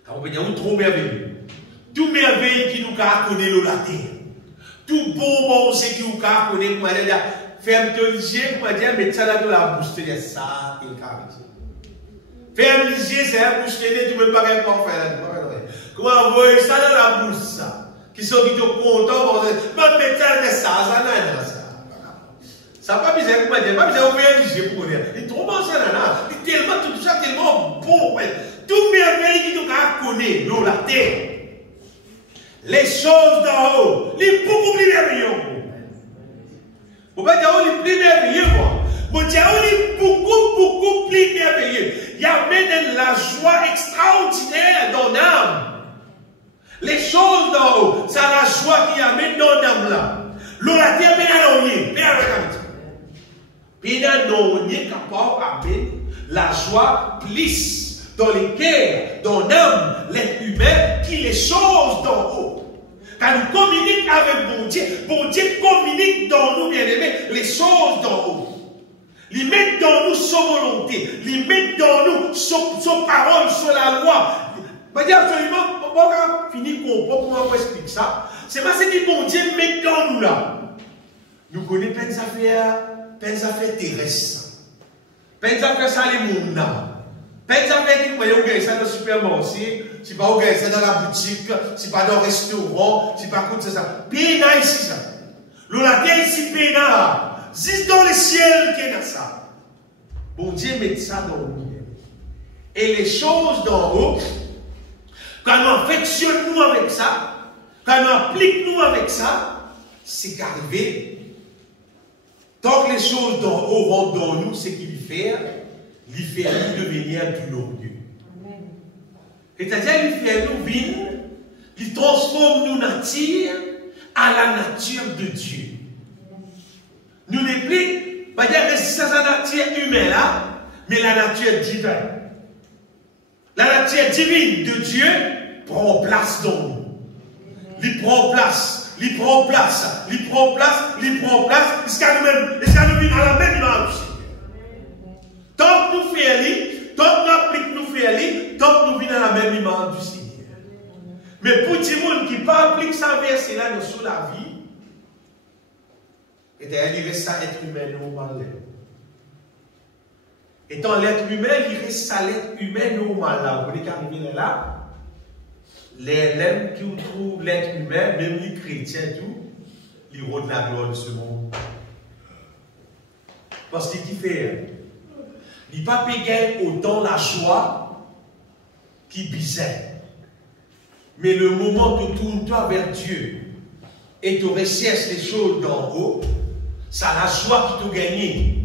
Quand on peut dire, trop merveilleux. Tout merveille qui nous a connu la terre. Tout bon c'est qui nous a connu, comment dire, ferme ton ligier, comment dire, mettre ça là dans la bouche, c'est ça, il caractère. Ferme les yeux, c'est un bouche télé, tu ne peux pas faire là. Comment envoyer ça dans la bouche, ça? Qui sont contents, mais mettre ça, ça n'a pas besoin, comment dire, pas besoin d'ouvrir les yeux pour dire. Il est trop bon, ça, là. Il est tellement, tout ça, tellement bon, ouais. Tout merveille qui nous a connu, dans la terre. Les choses d'en haut, les beaucoup plus merveilleux. Vous ne pouvez pas dire, les plus merveilleux, moi. Mon Dieu, est beaucoup plus merveilleux. Il y a même la joie extraordinaire dans l'âme. Les choses d'en haut, c'est la joie qui amène dans l'âme là. L'eau la terre, mais non, est capable d'amener la joie plus dans les cœurs, dans l'âme, l'être humain, qui les choses d'en haut. Quand nous communiquons avec bon Dieu communique dans nous, bien-aimés, les choses d'en haut. Il met dans nous sa volonté, il met dans nous son parole, sur la loi. Je vais dire absolument, on va finir comprendre comment on explique ça. C'est parce que bon Dieu met dans nous là. Nous connaissons plein d'affaires terrestres. Plein d'affaires ça les mondes là. Plein d'affaires qui voyez, on gagne ça dans le supermarché, si pas on gagne ça dans la boutique, si pas dans le restaurant, si pas contre ça. Bien ici ça. la terre ici, pénard. Juste dans le ciel, qu'il y a ça. Bon Dieu met ça dans le monde. Et les choses d'en haut, quand on affectionne nous avec ça, quand on applique nous avec ça, c'est qu'arrivé. Tant que les choses d'en haut rentrent dans nous, c'est qu'il fait nous devenir glorieux. C'est-à-dire, il fait nous vivre, il transforme nos natures à la nature de Dieu. Nous n'est plus, pas dire résistance à la nature humaine là, mais la nature divine. La nature divine de Dieu prend place dans nous. Il prend place, il prend place, il prend place, il prend place, jusqu'à nous vivre à la même image. Tant que nous faisons, tant que nous appliquons nous faisons, tant que nous vivons à la même image du Seigneur. Mais pour tout le monde qui ne pas applique ça verset là sur la vie, et d'ailleurs, il reste ça être humain normal. Étant l'être humain, il reste ça l'être humain normal là. Vous voyez qu'arriver là, les qui trouvent l'être humain, même les chrétiens, tout, ils rôdent la gloire de ce monde. Parce qu'il fait, il n'a pas payé autant la joie qui bisait. Mais le moment où tu tournes-toi vers Dieu et tu recherches les choses d'en haut, c'est la joie qui t'a gagné.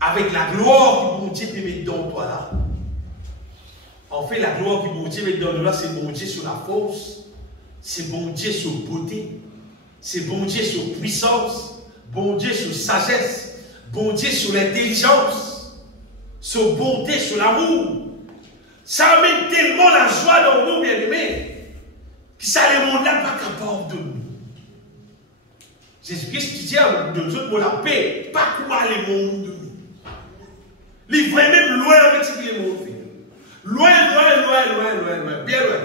Avec la gloire que bon Dieu peut mettre dans toi là. En fait, la gloire que bon Dieu met dans nous là, c'est bon Dieu sur la force, c'est bon Dieu sur beauté, c'est bon Dieu sur puissance, bon Dieu sur sagesse, bon Dieu sur l'intelligence, sur bonté, sur l'amour. Ça amène tellement la joie dans nous, bien-aimés, que ça les monde là pas capable de nous. Jésus-Christ qui dit à nous autres, la paix, pas comment les mondes de nous. Il va même loin avec ce que les mondes fait. Loin, bien loin.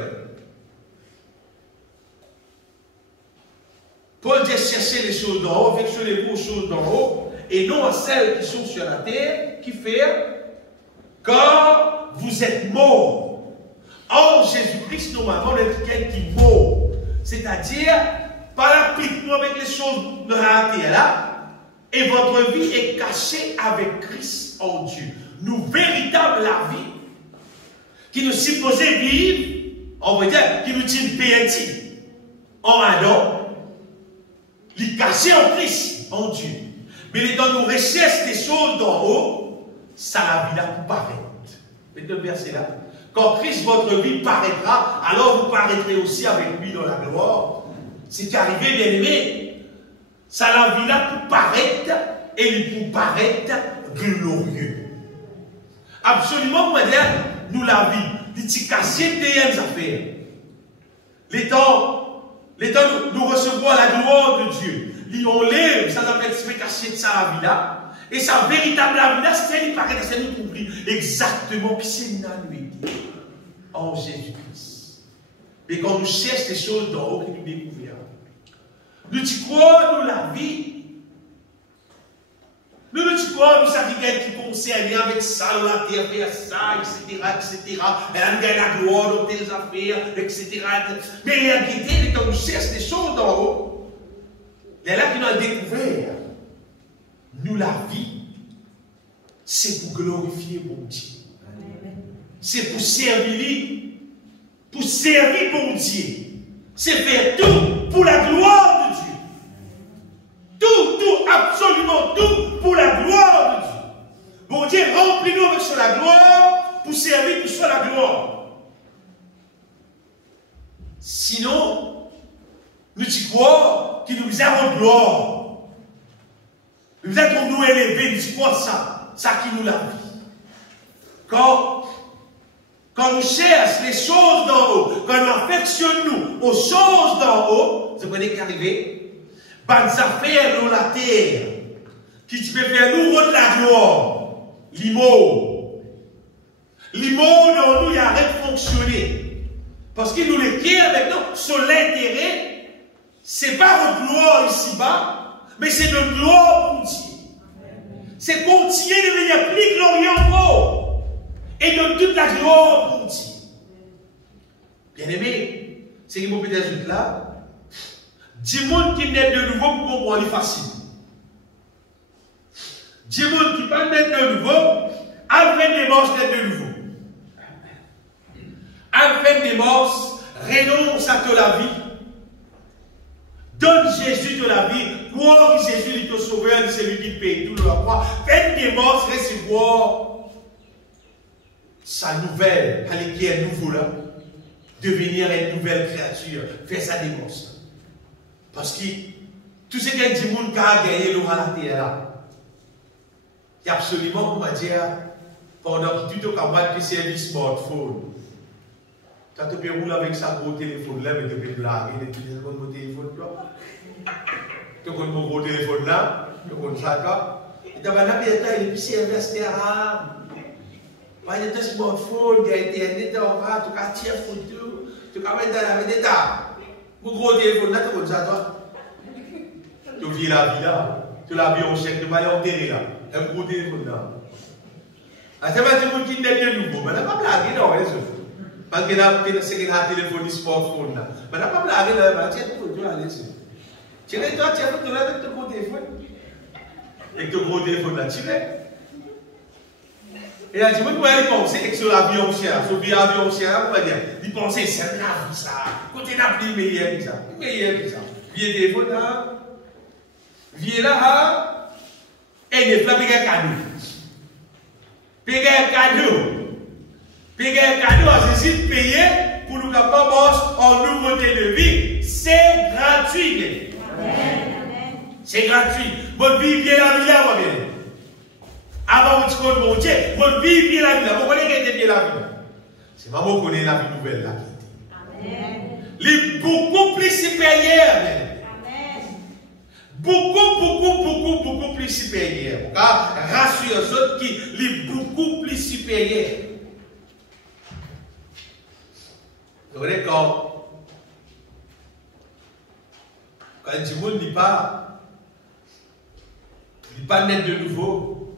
Paul dit chercher les choses d'en haut, affectionnez-vous aux choses d'en haut, et non à celles qui sont sur la terre, qui fait quand vous êtes morts. Or, Jésus-Christ, normalement, on est quelqu'un qui est mort. C'est-à-dire, par l'appliquement avec les choses de la terre là, et votre vie est cachée avec Christ en Dieu. Nous, véritable la vie, qui nous supposait vivre, on va dire, qui nous tient péti en Adam, il est caché en Christ, en Dieu. Mais dans nos recherches des choses d'en haut, ça la vie là pour paraître. Mettez le verset là. Quand Christ, votre vie, paraîtra, alors vous paraîtrez aussi avec lui dans la gloire. C'est arrivé, bien aimé. Ça la vie là pour paraître, et il pour paraître glorieux. Absolument, on va dire, nous la vie, il t'y caché des affaires. Les temps, nous recevons la gloire de Dieu. On lève, ça s'appelle se cacher de sa vie là. Et sa véritable vie là, c'est il paraît, c'est nous compris exactement qui c'est nous dit en Jésus-Christ. Mais quand nous cherchons les choses d'en haut, nous découvrons. Nous disons quoi, nous la vie. Nous disons quoi, nous savons qui concerne avec ça, la terre, faire ça, etc. Elle a gagné la gloire dans telles affaires, etc. Mais la réalité, quand nous cherchons les choses d'en haut, il y a là qui nous a découvert. Nous, la vie, c'est pour glorifier mon Dieu. C'est pour servir mon Dieu. C'est faire tout pour la gloire de Dieu. Tout, absolument tout pour la gloire de Dieu. Mon Dieu, remplis-nous avec sur la gloire pour servir pour sur la gloire. Sinon, nous disons quoi qui nous a de gloire. Nous êtes nous élevés, nous disons quoi ça qui nous l'a vie. Quand nous cherchons les choses d'en haut, quand nous affectionnons aux choses d'en haut, c'est quoi qui est arrivé? Bonnes affaires dans la terre, qui peut faire nous de la gloire. L'immo dans nous, il arrête de fonctionner. Parce qu'il nous les quitte maintenant sur l'intérêt, c'est pas notre gloire ici-bas, mais c'est notre gloire pour Dieu. C'est continuer de devenir plus glorieux encore. Et de toute la gloire pour Dieu. Bien aimé, c'est qu'il faut peut-être ajouter là. Du monde qui naît de nouveau pour comprendre facile. Du monde qui pas naître de nouveau, avec des morts naître de nouveau. Avec des morts, renonce à toute la vie. Donne Jésus de la vie. Crois que Jésus est ton sauveur, c'est lui qui paye tout le croix. Faites des morts, recevoir sa nouvelle, aller qui est nouveau là. Devenir une nouvelle créature. Faire sa démence. Parce que tout ce qu'un dit monde qui a gagné l'eau à la terre là. Il y a absolument, on va dire, pendant que tu te camarades qui servent smartphone. Quand tu peux rouler avec sa gros téléphone là, mais tu peux blaguer, tu peux prendre mon téléphone là. Tu prends mon gros téléphone là, tu prends ça là. Et tu vas là, il puis c'est investir à. Il y a un smartphone, il y a internet, tu as tiré photo, tu as mettre dans la médita. Mon gros téléphone là, tu prends ça toi. Tu vis la vie là, tu l'as vu en chèque, tu vas aller enterrer là. Un gros téléphone là. C'est pas du monde qui n'est pas nouveau, mais on n'a pas blagué non, parce que là, c'est un téléphone smartphone là. Mais on n'a pas blagué là, tiens, tu peux aller dessus. Tu es toi, tiens, tu avec ton gros téléphone. Avec ton gros téléphone là, tu es. Et là, tu peux aller penser que sur l'avion cher, sur l'avion cher, on va dire, il pensait, c'est la vie ça. Côté n'a plus meilleur que ça. Meilleur que ça. Vieux téléphone là, vieux là, et il faut payer un cadeau. Payer un cadeau. Payer un cadeau, c'est payer pour nous commencer en nouveauté de vie. C'est gratuit. C'est gratuit. Votre vie vient la vie là, moi bien. Avant vous dites mon Dieu, votre vie vient la vie là. Vous connaissez qui est la vie là. C'est pas moi qui connais la vie nouvelle là. Il est beaucoup plus supérieur. Beaucoup plus supérieur. Car rassure les autres qui est beaucoup plus supérieur. Vous voyez quand du monde n'est pas net de nouveau,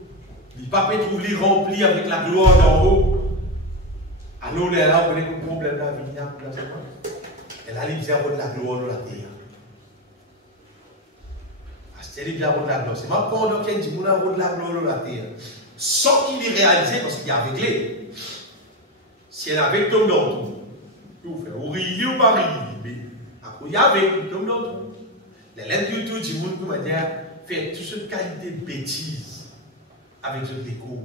il n'est pas trouver rempli avec la gloire d'en haut. Alors là, on connaît le problème de la vie. Elle a l'idée de la gloire de la terre. C'est les biens de la gloire. C'est ma pendant qu'il y a dit, on a de la gloire de la terre. Sans qu'il ait réalisé, parce qu'il y a réglé. Si elle avait tombe dans tout, tout fait. Ou riez ou pas riez. Il y avait tombe dans tout. Les lettres du tout, du monde, comment dire, fait toute cette qualité de bêtise avec ce déco.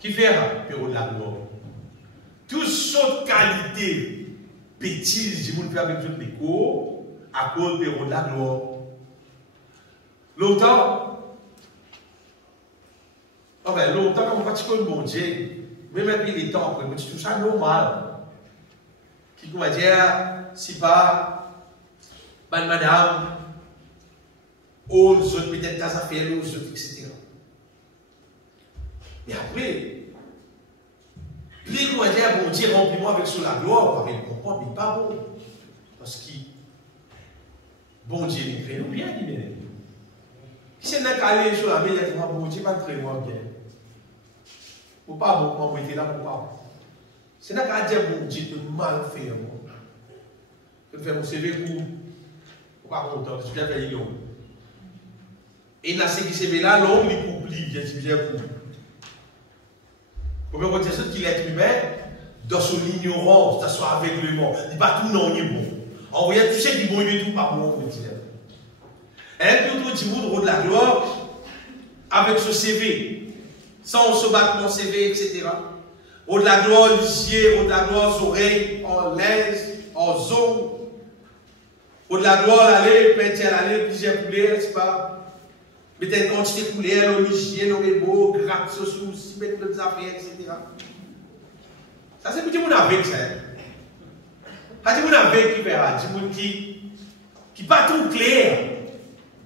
Qui fait un de la gloire. Toute cette qualité bêtise du monde fait avec ce déco à cause de la gloire. Longtemps, enfin, longtemps, quand on va dire mon Dieu, même après les temps, après, c'est tout ça normal. Qui va dire, si pas, madame, aux autres, peut-être tas affaires, aux autres, etc. Et après, plus qu'on va dire, bon Dieu, remplis-moi avec sur la gloire, mais comprendre, mais pas bon. Parce que, bon Dieu, il crée nous bien, il est. Si on a calé sur la vie, il y a bon Dieu, pas très moi bien. Ou pas bon, moi, je là pour pas. Si on a dire bon Dieu, tu mal fait. Tu fais mon CV pour pas content, tu viens faire une longue. Et dans ce qui se fait là, l'homme, il oublie, il vient pour. Vous pouvez dire ce qu'il est humain, dans son ignorance, dans son aveuglement. Il n'est pas tout non, il est bon. En voyant tout ce qui est bon, il est tout pas bon, on va dire. Et puis, tout le monde de la gloire avec ce CV, sans se battre mon CV, etc. Au de la gloire, les yeux, au de la gloire, les oreilles, en l'aise, en zone. Au de la gloire, l'aller, peinture, l'aller, plusieurs couleurs, n'est-ce pas? Mettez une quantité de couleurs, les yeux, les beaux, gratte, sauce, mettre d'autres affaires, etc. Ça, c'est pour tout le monde avec ça. Pas tout le monde avec qui verra, tout le monde qui n'est pas tout clair.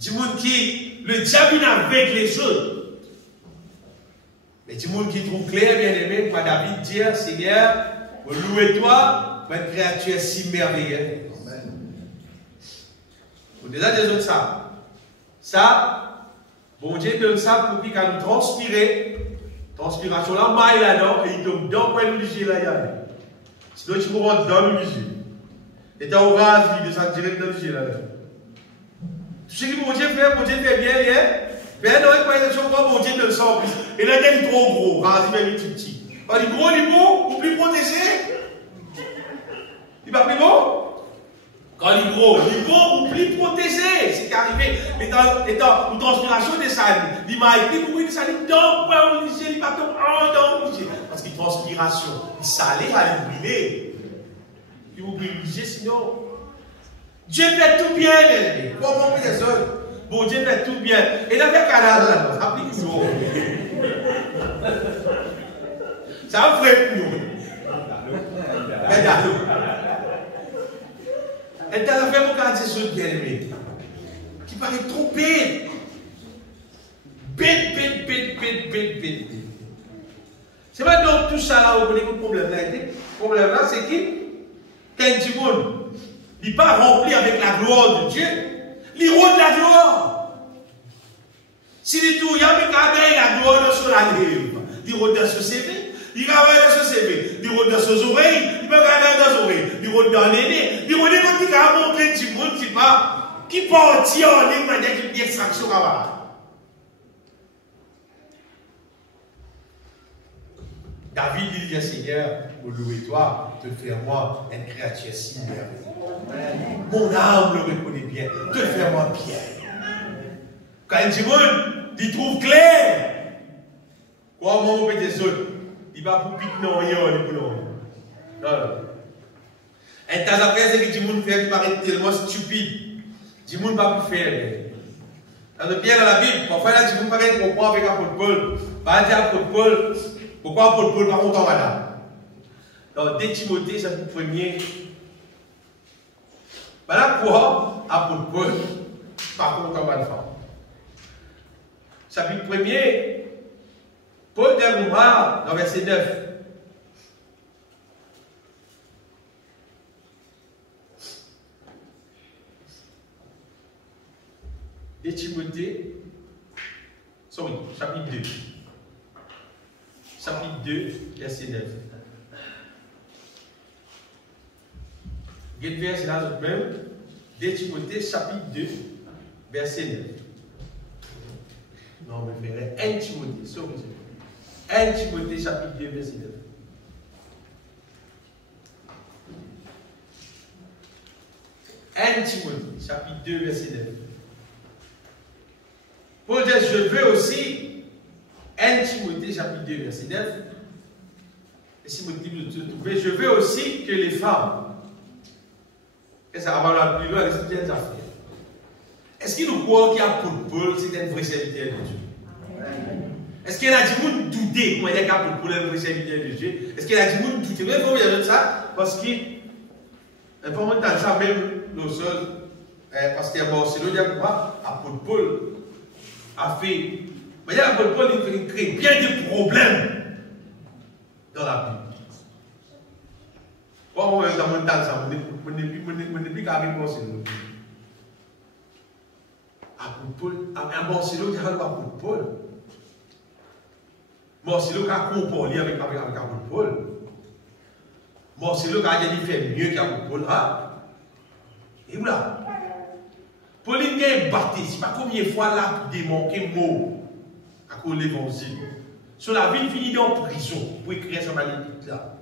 Du monde qui, le diable est avec les autres. Mais du monde qui trouve clair, bien aimé, pour David dire, Seigneur, louez-toi, ma créature si merveilleuse. Amen. Vous déjà des autres ça. Ça, bon Dieu donne ça pour qu'il nous transpirer. Transpiration là, maille là-dedans, et il tombe dans le musée là. Sinon, tu peux rentrer dans le musée. Et tu as orage, il descend direct dans le ciel. Tu sais que mon Dieu fait bien, hein? Mais non, il faut que mon Dieu ne le sent plus. Et là, il est trop gros, quand il est petit. Il est gros, il est beau, ou plus protégé. Il va plus beau? Quand il est gros ou plus protégé. C'est arrivé. Étant une transpiration des salles. Il m'a écrit pour une salle, il va tomber parce qu'il transpiration. Il salé, il va brûler. Il va brûler, sinon. Dieu fait tout bien, bien. Comment les autres? Bon, Dieu fait tout bien. Et là, avec Canada, ça applique nous. Ça fait pour nous. Et dans la fait mon quartier, ce bien aimé, qui paraît trop bête. Bête. C'est pas donc tout ça là, vous connaissez le problème là. Le problème là, c'est qui? Quand du monde, il n'est pas rempli avec la gloire de Dieu, il rôde la gloire. Si il tout, il y a la gloire dans son année, il rôde dans ce CV. Il travaille dans ce CV, il rôde dans ses oreilles, il peut regarder dans ses oreilles, il rôde dans les nez, il rôde quand il a montré du monde, c'est pas qui partit en ligne, mais il y a une extraction là-bas. David il dit, Seigneur, au louer toi, te faire moi une créature si merveilleuse. Mon âme le reconnaît bien, te faire moi bien. Quand il dit, il trouve clair. Comment on peut des autres? Il va pour piquer non, il pour non. Et t'as après, c'est que du monde fait, il paraît tellement stupide. Du monde va pour faire. Dans le bien dans la Bible, parfois là, du monde paraît comprendre avec l'apôtre Paul. Va dire l'apôtre Paul, pourquoi l'apôtre Paul va content madame? Dans 2 Timothée, chapitre 1er. Voilà pourquoi l'apôtre Paul va content madame. Chapitre 1er. Paul déroulera dans verset 9. De Timothée, chapitre 2. Chapitre 2, verset 9. Quel verset là, même? De Timothée, chapitre 2, verset 9. Non, mais frère, 1 Timothée, 1 Timothée chapitre 2 verset 9. 1 Timothée chapitre 2 verset 9. Paul dit, je veux aussi, 1 Timothée chapitre 2 verset 9. Et si vous dites, je veux aussi que les femmes, et ça va la plus loin, les affaires. Est-ce qu'il nous croit qu'il y a Paul, c'est un vrai serviteur de Dieu? Est-ce qu'il y a du monde douter comment il y a capable pour le serviteur de Dieu? Est-ce qu'il y a du monde douter? Mais il faut dire ça parce qu'il faut monter ça même nos seuls. Parce qu'il y a Marcelo, il y a quoi? Apôtre Paul a fait. Mais il y a Apôtre Paul, il crée bien des problèmes dans la Bible. Bon, on va dans mon temps, ça, on n'est plus qu'à arriver Marcelo. Apôtre Paul, un Marcelo, il y a l'apôtre Paul. Moi, c'est le cas qu'on peut lire avec Apôtre Paul. Moi, c'est le cas qui fait mieux qu'Apôtre Paul. Et voilà. Pauline est battu. C'est pas combien de fois là qui démontre un mot à cause de l'évangile. Sur la vie, il finit en prison pour écrire sa malédiction là.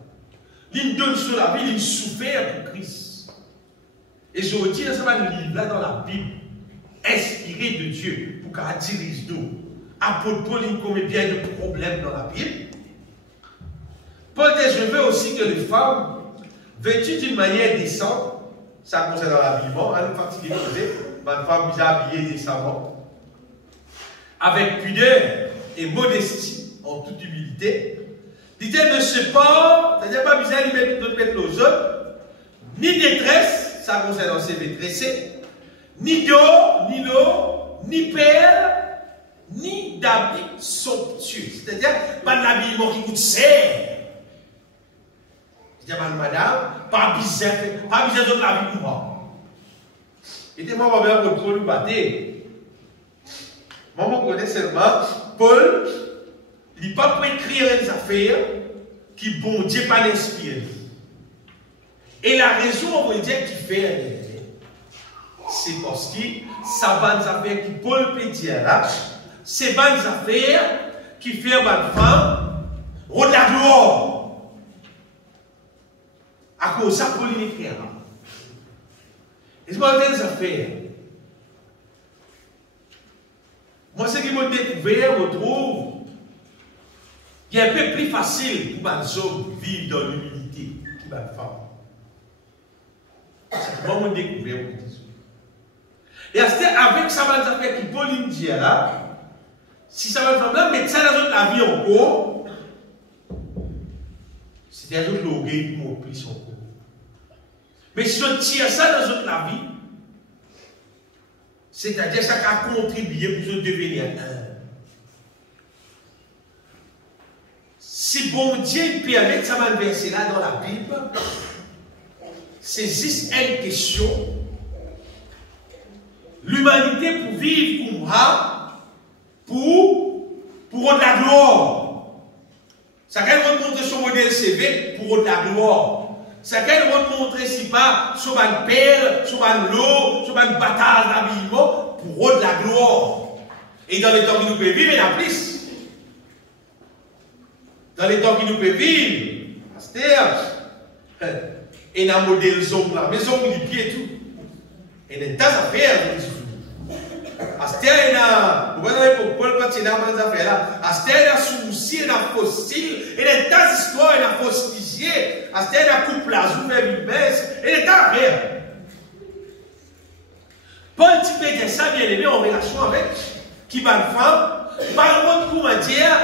Il donne sur la vie, il souffert pour Christ. Et je dis dans ce livre là dans la Bible, inspiré de Dieu pour qu'elle dirige nous. Apôtre Paul, il commet bien de problèmes dans la Bible. Paul dit, je veux aussi que les femmes, vêtues d'une manière décente, ça concerne dans l'habillement, à nous fatiguer, une femme bien habillée décemment, avec pudeur et modestie, en toute humilité. L'idée ne se porte, c'est-à-dire pas bizarre de mettre aux autres, ni détresse, ça concerne dans ses maîtresses, ni d'or, ni l'eau, ni perles, ni d'habits somptueux. C'est-à-dire, pas de l'habillement qui coûte cher. C'est-à-dire, madame, pas bizarre de l'habillement. Et moi, je vais vous contrôler, moi, je connais seulement, Paul, il n'est pas pour écrire des affaires qui, bon Dieu, pas l'inspiré. Et la raison, on va dire, qui fait, c'est parce que ça va nous affaires qui Paul peut dire là, c'est pas des affaires qui fait une femme de la gloire. À cause de ça, Paul écrit là. Et c'est pas des affaires. Moi, ce qui m'a découvert, je trouve, qu'il est un peu plus facile pour les hommes vivre dans l'humilité que les femmes. C'est moi qui j'ai découvert. Et avec ça, va nous faire qui Pauline dit là, si ça va nous faire mettre ça dans la vie encore, c'est un autre l'orgueil qui m'a pris son corps. Mais si on tire ça dans la vie, c'est-à-dire ça qui a contribué pour devenir un. Si bon Dieu permet ça va verser là dans la Bible, c'est juste une question. L'humanité pour vivre comme ça, pour de la gloire. Ça qu'elle va montrer son modèle CV pour de la gloire. Ça qu'elle va montrer si pas sur une perle, sur une l'eau, sur une bataille d'habillement pour de la gloire. Et dans les temps qui nous peut vivre, il y en a plus. Dans les temps qui nous peut vivre, il y a un modèle zombie là, mais zombie les pieds et tout. Et il y a des tas d'affaires. Astel na, vous voyez pour Paul quand il a des affaires là. Astel a souci, a fossile, et des tas d'histoires, il a fossilisé. Astel a coupe la joue, une baisse, et des tas d'affaires. Paul dit que ça bien aimé en relation avec qui va une femme, par contre comment dire,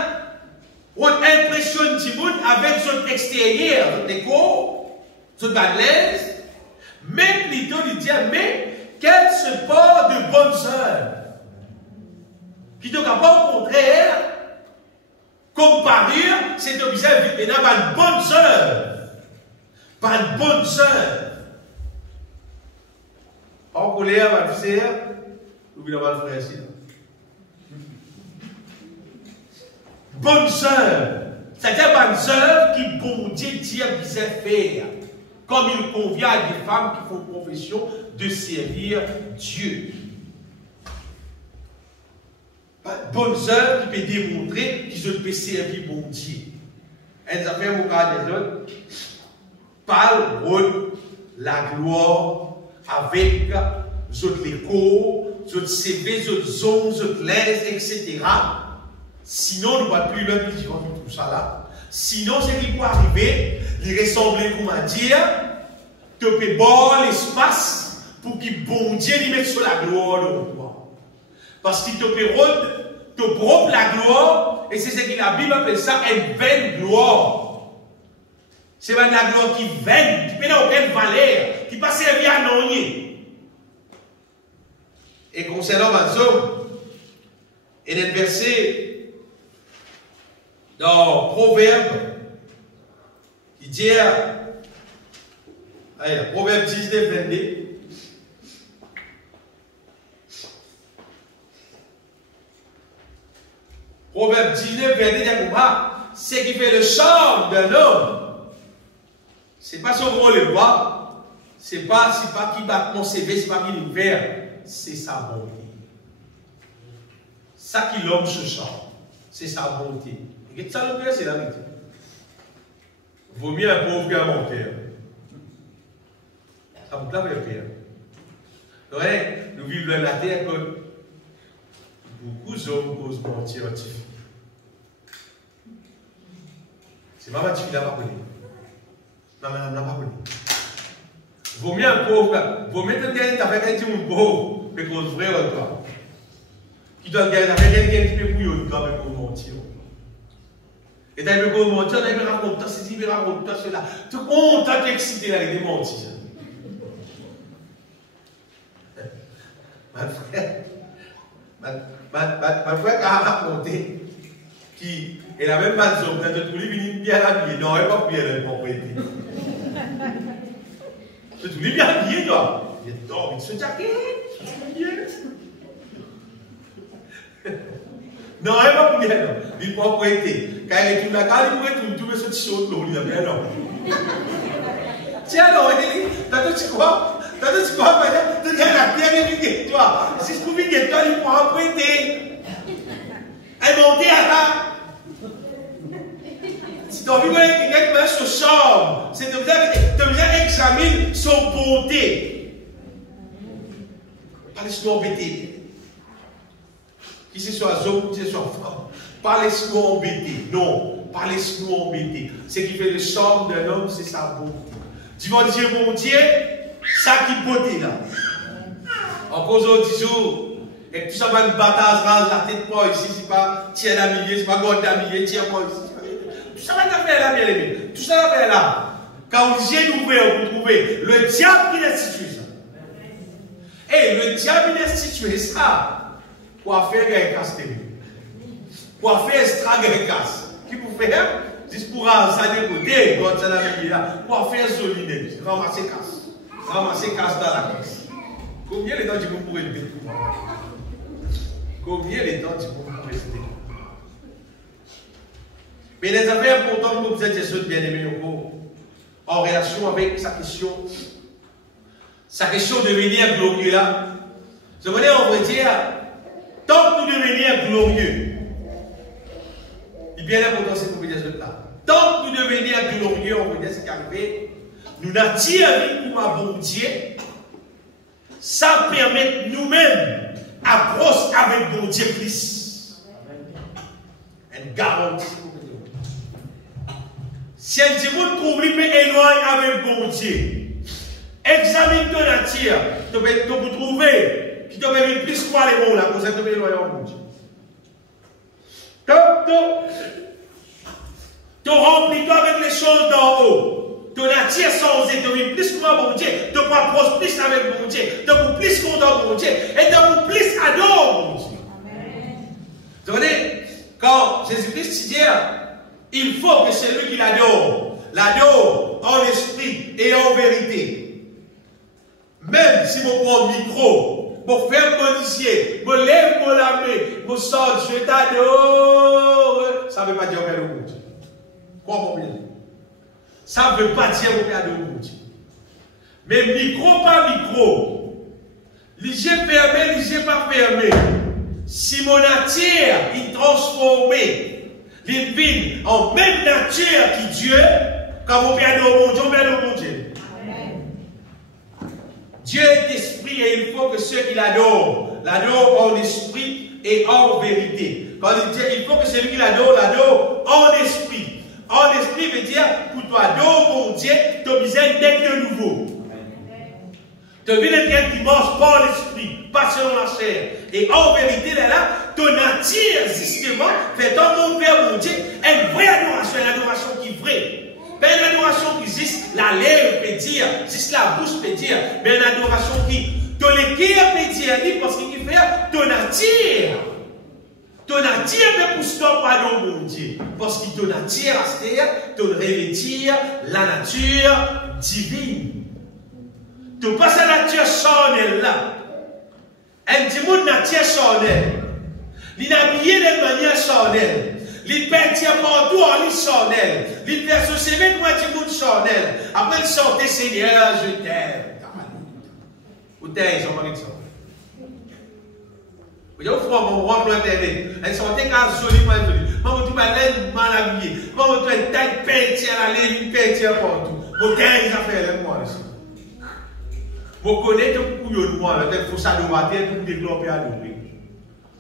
on impressionne du monde avec son extérieur, son déco, son balèze, mais plutôt il dit mais qu'elle se porte de bonnes œuvres. Qui ne pas au contraire, comparer, c'est de visage maintenant par de bonnes œuvres. Par de bonnes œuvres. En colère, va le faire, ou bien on va le faire ici. Bonnes œuvres. C'est-à-dire bonnes œuvres qui, bon Dieu, dit à faire. Comme il convient à des femmes qui font profession de servir Dieu. Bonnes œuvres qui peuvent démontrer qu'ils peuvent servir bon Dieu. Elles ont fait au cas des autres. Parle de la gloire avec autres l'écho, autres CV, autres ondes, autres l'aise, etc. Sinon, on ne voit plus l'heure qui vont tout ça là. Sinon, ce qui peut arriver, il ressemble, comment dire, tu peux boire l'espace pour que bon Dieu lui mette sur la gloire de toi. Parce qu'il te peut prendre la gloire, et c'est ce que la Bible appelle ça une vaine gloire. C'est pas de la gloire qui vaine, qui n'a aucune valeur, qui ne peut servir à rien. Et concernant les hommes, il y a un verset dans Proverbe qui dit, allez, Proverbe 19, 22. Proverbe 19, 22, ce qui fait le charme d'un homme, ce n'est pas son gros le bois, ce n'est pas qui bat mon CV, ce n'est pas qui l'univers, c'est sa bonté. Ça qui l'homme se charme, c'est sa bonté. Et ça le fait, c'est la vérité. Vaut mieux un pauvre qu'un menteur. Ça vous l'a fait. Donc, nous vivons dans la terre que beaucoup d'hommes posent mentir à Tiffy. C'est maman Tiffy n'a pas connu. Maman n'a pas connu. Vaut mieux un pauvre, vaut mieux quelqu'un avec un petit pauvre, mais qu'on se vrai à toi. Qui doit gagner avec quelqu'un qui peut bouillir de toi, mais pour mentir. Et tu as pour mentir, tu as raconté ceci, tu as raconté cela. Tu es content d'exciter avec des mentir. Ma frère a raconté qu'elle n'a même pas de zone, elle a tout lui bien habillé. Non, elle n'a pas bien la propriété. Tu tout lui bien habillé, toi. Il est dormi de ce jacket. Non, elle n'a pas bien, non. Il n'a pas propriété. Quand elle est tout la gare, il pourrait tout ce petit chaud de l'eau. Non. Tiens, non, tantôt tu crois, tu as la pierre de toi. Si je trouve que toi, il pourra prêter. Elle monte à là. Si tu as envie de quelqu'un qui se chambre, c'est de bien examiner son bonté. Pas laisse-nous embêter. Qui c'est soit homme, qui c'est soit femme. Pas laisse-nous embêter. Non, pas laisse-nous embêter. Ce qui fait le charme d'un homme, c'est sa beauté. Tu vas dire, mon Dieu, ça qui beauté là. En cause de 10 jours, et tout ça va une bataille, rase la tête pas ici, c'est pas tiens la millier, c'est pas gorge la millier, tiens pas ici. Tout ça va faire là, bien aimé. Tout ça va faire là. Quand vous y ouvert, vous trouvez le diable qui institue ça. Et le diable il institue ça pour faire un casse pour faire extraire un casse. Qui pour faire? Juste pour ça décoder, quand ça la millier là, pour faire solide, ramasser casse. Ramasser casse dans la caisse. Combien de temps tu peux rester? Combien de temps tu peux rester? Mais les affaires importantes que vous êtes ceux bien aimés en relation avec sa question de devenir glorieux là. Je voulais en vrai dire, tant que nous devenir glorieux, il est bien important cette obédience là. Tant que nous devenir glorieux, on veut dire ce qui arrive, nous n'attirons pour ma bon Dieu. Ça permet nous-mêmes approche avec bon Dieu plus. Une garantie. Si un Dieu trouve lui peut éloigner avec bon Dieu, examine ton nature, tu peux trouver qui te permet plus quoi les mots là, pour ça te éloigner avec bon Dieu. Tu remplis-toi avec les choses d'en haut. Ton nature sans te plus quoi bon Dieu, te approche plus avec bon Dieu, te pour plus content bon Dieu, et te pour plus adore bon Dieu. Vous voyez, quand Jésus-Christ dit, il faut que celui qui l'adore en esprit et en vérité. Même si je prends le micro, pour faire mon initié, je lève mon lamé, je sors, je t'adore, ça ne veut pas dire que le Dieu. Quoi mon bien? Ça ne veut pas dire que le Dieu. Mais micro par micro, les yeux fermés, les yeux pas fermés. Si mon nature est transformée, il vit en même nature que Dieu, quand vous perdez au bon Dieu. Dieu est esprit et il faut que ceux qui l'adorent en esprit et en vérité. Quand il dit il faut que celui qui l'adore en esprit. En esprit veut dire pour toi adorer mon Dieu, tu as besoin d'être nouveau. Tu as besoin d'être dimanche par l'esprit, pas selon la chair. Et en vérité, là, ton nature, justement, fait dans mon Père, mon Dieu, une vraie adoration, une adoration qui est vraie. Mais une adoration qui juste la lèvre peut dire, juste la bouche peut dire, mais une adoration qui, ton le cœur peut dire, parce qu'il fait ton nature. Ton nature peut pousser toi pour adorer mon Dieu. Parce que ton nature, c'est ton revêtir la nature divine. Tu passes la nature charnelle là. Un petit mot de nature charnelle. Il est habillé de manière charnelle. Il pète partout en lit charnelle. Il fait associer avec moi du monde charnelle. Après, il sortait Seigneur, je t'aime. Ou t'aime, j'en parle de ça. Vous voyez, au fond, mon roi doit t'aider. Elle sortait quand joli, pas joli. Maman, tu m'as l'air mal habillé. Maman, tu as une tête peinture à l'air, une peinture partout. Vous t'aime, ça fait le moi. Vous connaissez tout couillon de moi, peut-être pour ça adorateur, pour développer adorer.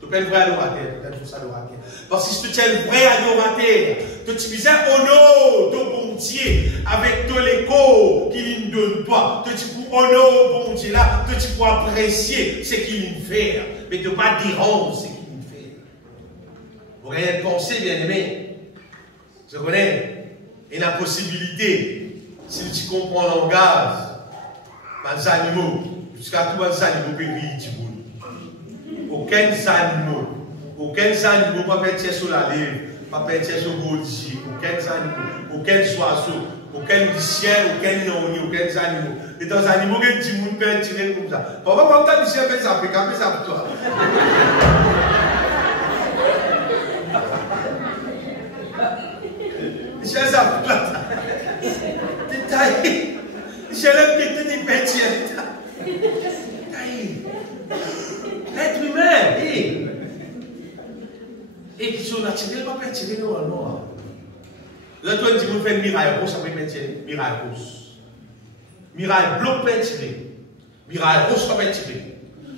Tu peux être vrai adorateur, peut-être pour ça adorateur. Parce que si tu es un vrai adorateur, tu utilises honor ton bon Dieu avec tout l'écho qu'il nous donne toi. Tu peux honorer bon Dieu là, tu peux apprécier ce qu'il nous fait, mais tu ne pas déranger ce qu'il nous fait. Vous avez pensé, bien aimé, je connais, et la possibilité, si tu comprends le langage, les animaux, jusqu'à tous les animaux péris du monde. Aucun animal, pas peintir sur la lèvre, pas peintir sur le gaudier, aucun oiseau, aucun chien, aucun non, aucun animal. Et dans les animaux, il y a des gens qui peintirent comme ça. Pourquoi quand tu chien fait ça, fait ça pour toi? Les chiens, ça pour toi. Détaillé. J'ai l'impression de peinture. L'être humain, et qui sont naturels, pas peinture normalement. Là, toi, tu me fais une miraille rose, ça peut peinture. Miraille rose. Miraille blanc peinture. Miraille rose, ça peinture.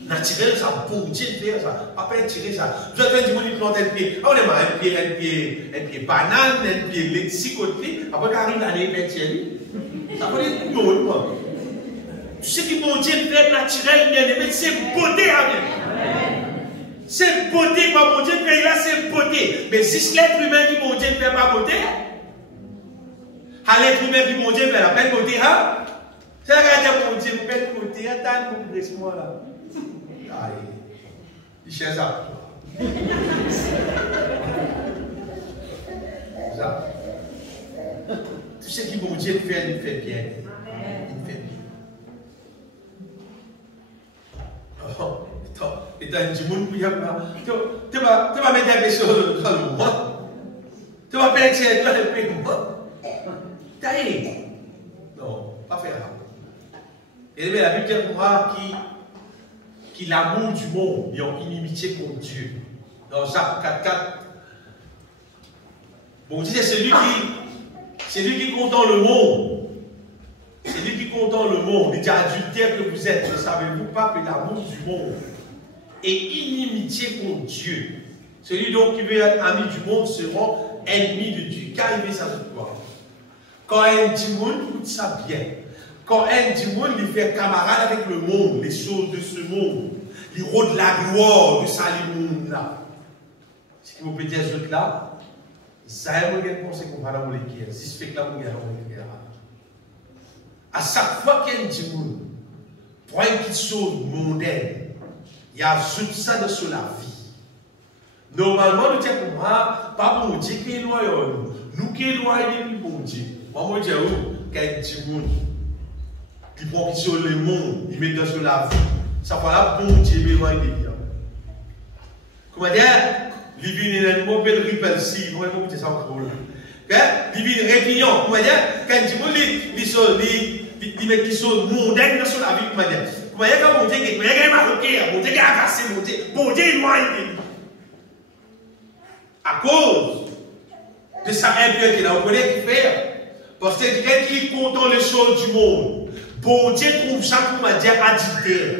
Naturel, ça, pour Dieu faire ça. Pas peinture, ça. Vous avez dit, vous plantez un pied. On est un pied banane, un pied lexicoté. Après, quand il arrive, peinture. Ça veut dire non, quoi. Tu sais que mon Dieu fait naturel, bien aimé, c'est beauté à bien. C'est beauté, quoi, mon Dieu fait là, c'est beauté. Mais si l'être humain qui mon Dieu ne fait pas beauté, à l'être humain qui mon Dieu fait la peine beauté, hein? C'est la regarde mon Dieu, vous faites beauté, attends, vous laissez-moi là. Aïe, il cherche ça. Ça. Tu sais que mon Dieu fait, il fait bien. Il fait bien. Oh, et dans le monde, tu vas mettre des choses dans le monde. Tu vas faire tu vas faire le monde. Non, pas faire ça. Et la Bible dit pour moi qui l'amour du monde est en inimitié contre Dieu. Dans Jacques 4,4. Bon, Dieu, c'est lui qui compte dans le monde. C'est lui qui compte dans le monde. Il dit adultère que vous êtes. Ne savez-vous pas que l'amour du monde est inimitié contre Dieu? Celui donc qui veut être ami du monde sera ennemi de Dieu. Qu'arrive ça de quoi? Quand un monde écoute ça bien. Quand un monde il fait camarade avec le monde, les choses de ce monde, les rôles de la gloire de ça, les mondes là. Ce qui vous peut dire ce là, ça a un pensée qu'on va dans les guerres. Si je fais que là, on va dans les guerres. À chaque fois qu'il y a un monde pour une petite chose mondaine, il y a tout ça dans la vie. Normalement, nous disons pour moi, pas pour Dieu qui est loyal, nous qui est loyal depuis pour Dieu. Moi, je dis, qu'il y a un petit monde qui prend sur le monde, il met dans la vie. Ça va là, bon Dieu, m'éloigne des biens. Comment dire? Il vient un animal, il ripple si, vraiment, c'est ça encore là. Il vient réunion, comment dire? Quand il met qui sont mondaines dans la vie, comment dire? Comment dire quand mon Dieu est marocain, mon Dieu est agacé, mon Dieu est éloigné. À cause de sa impiété qu'il a, on connaît qui fait. Parce que quelqu'un qui est content les choses du monde, bon Dieu trouve ça pour me dire adultère.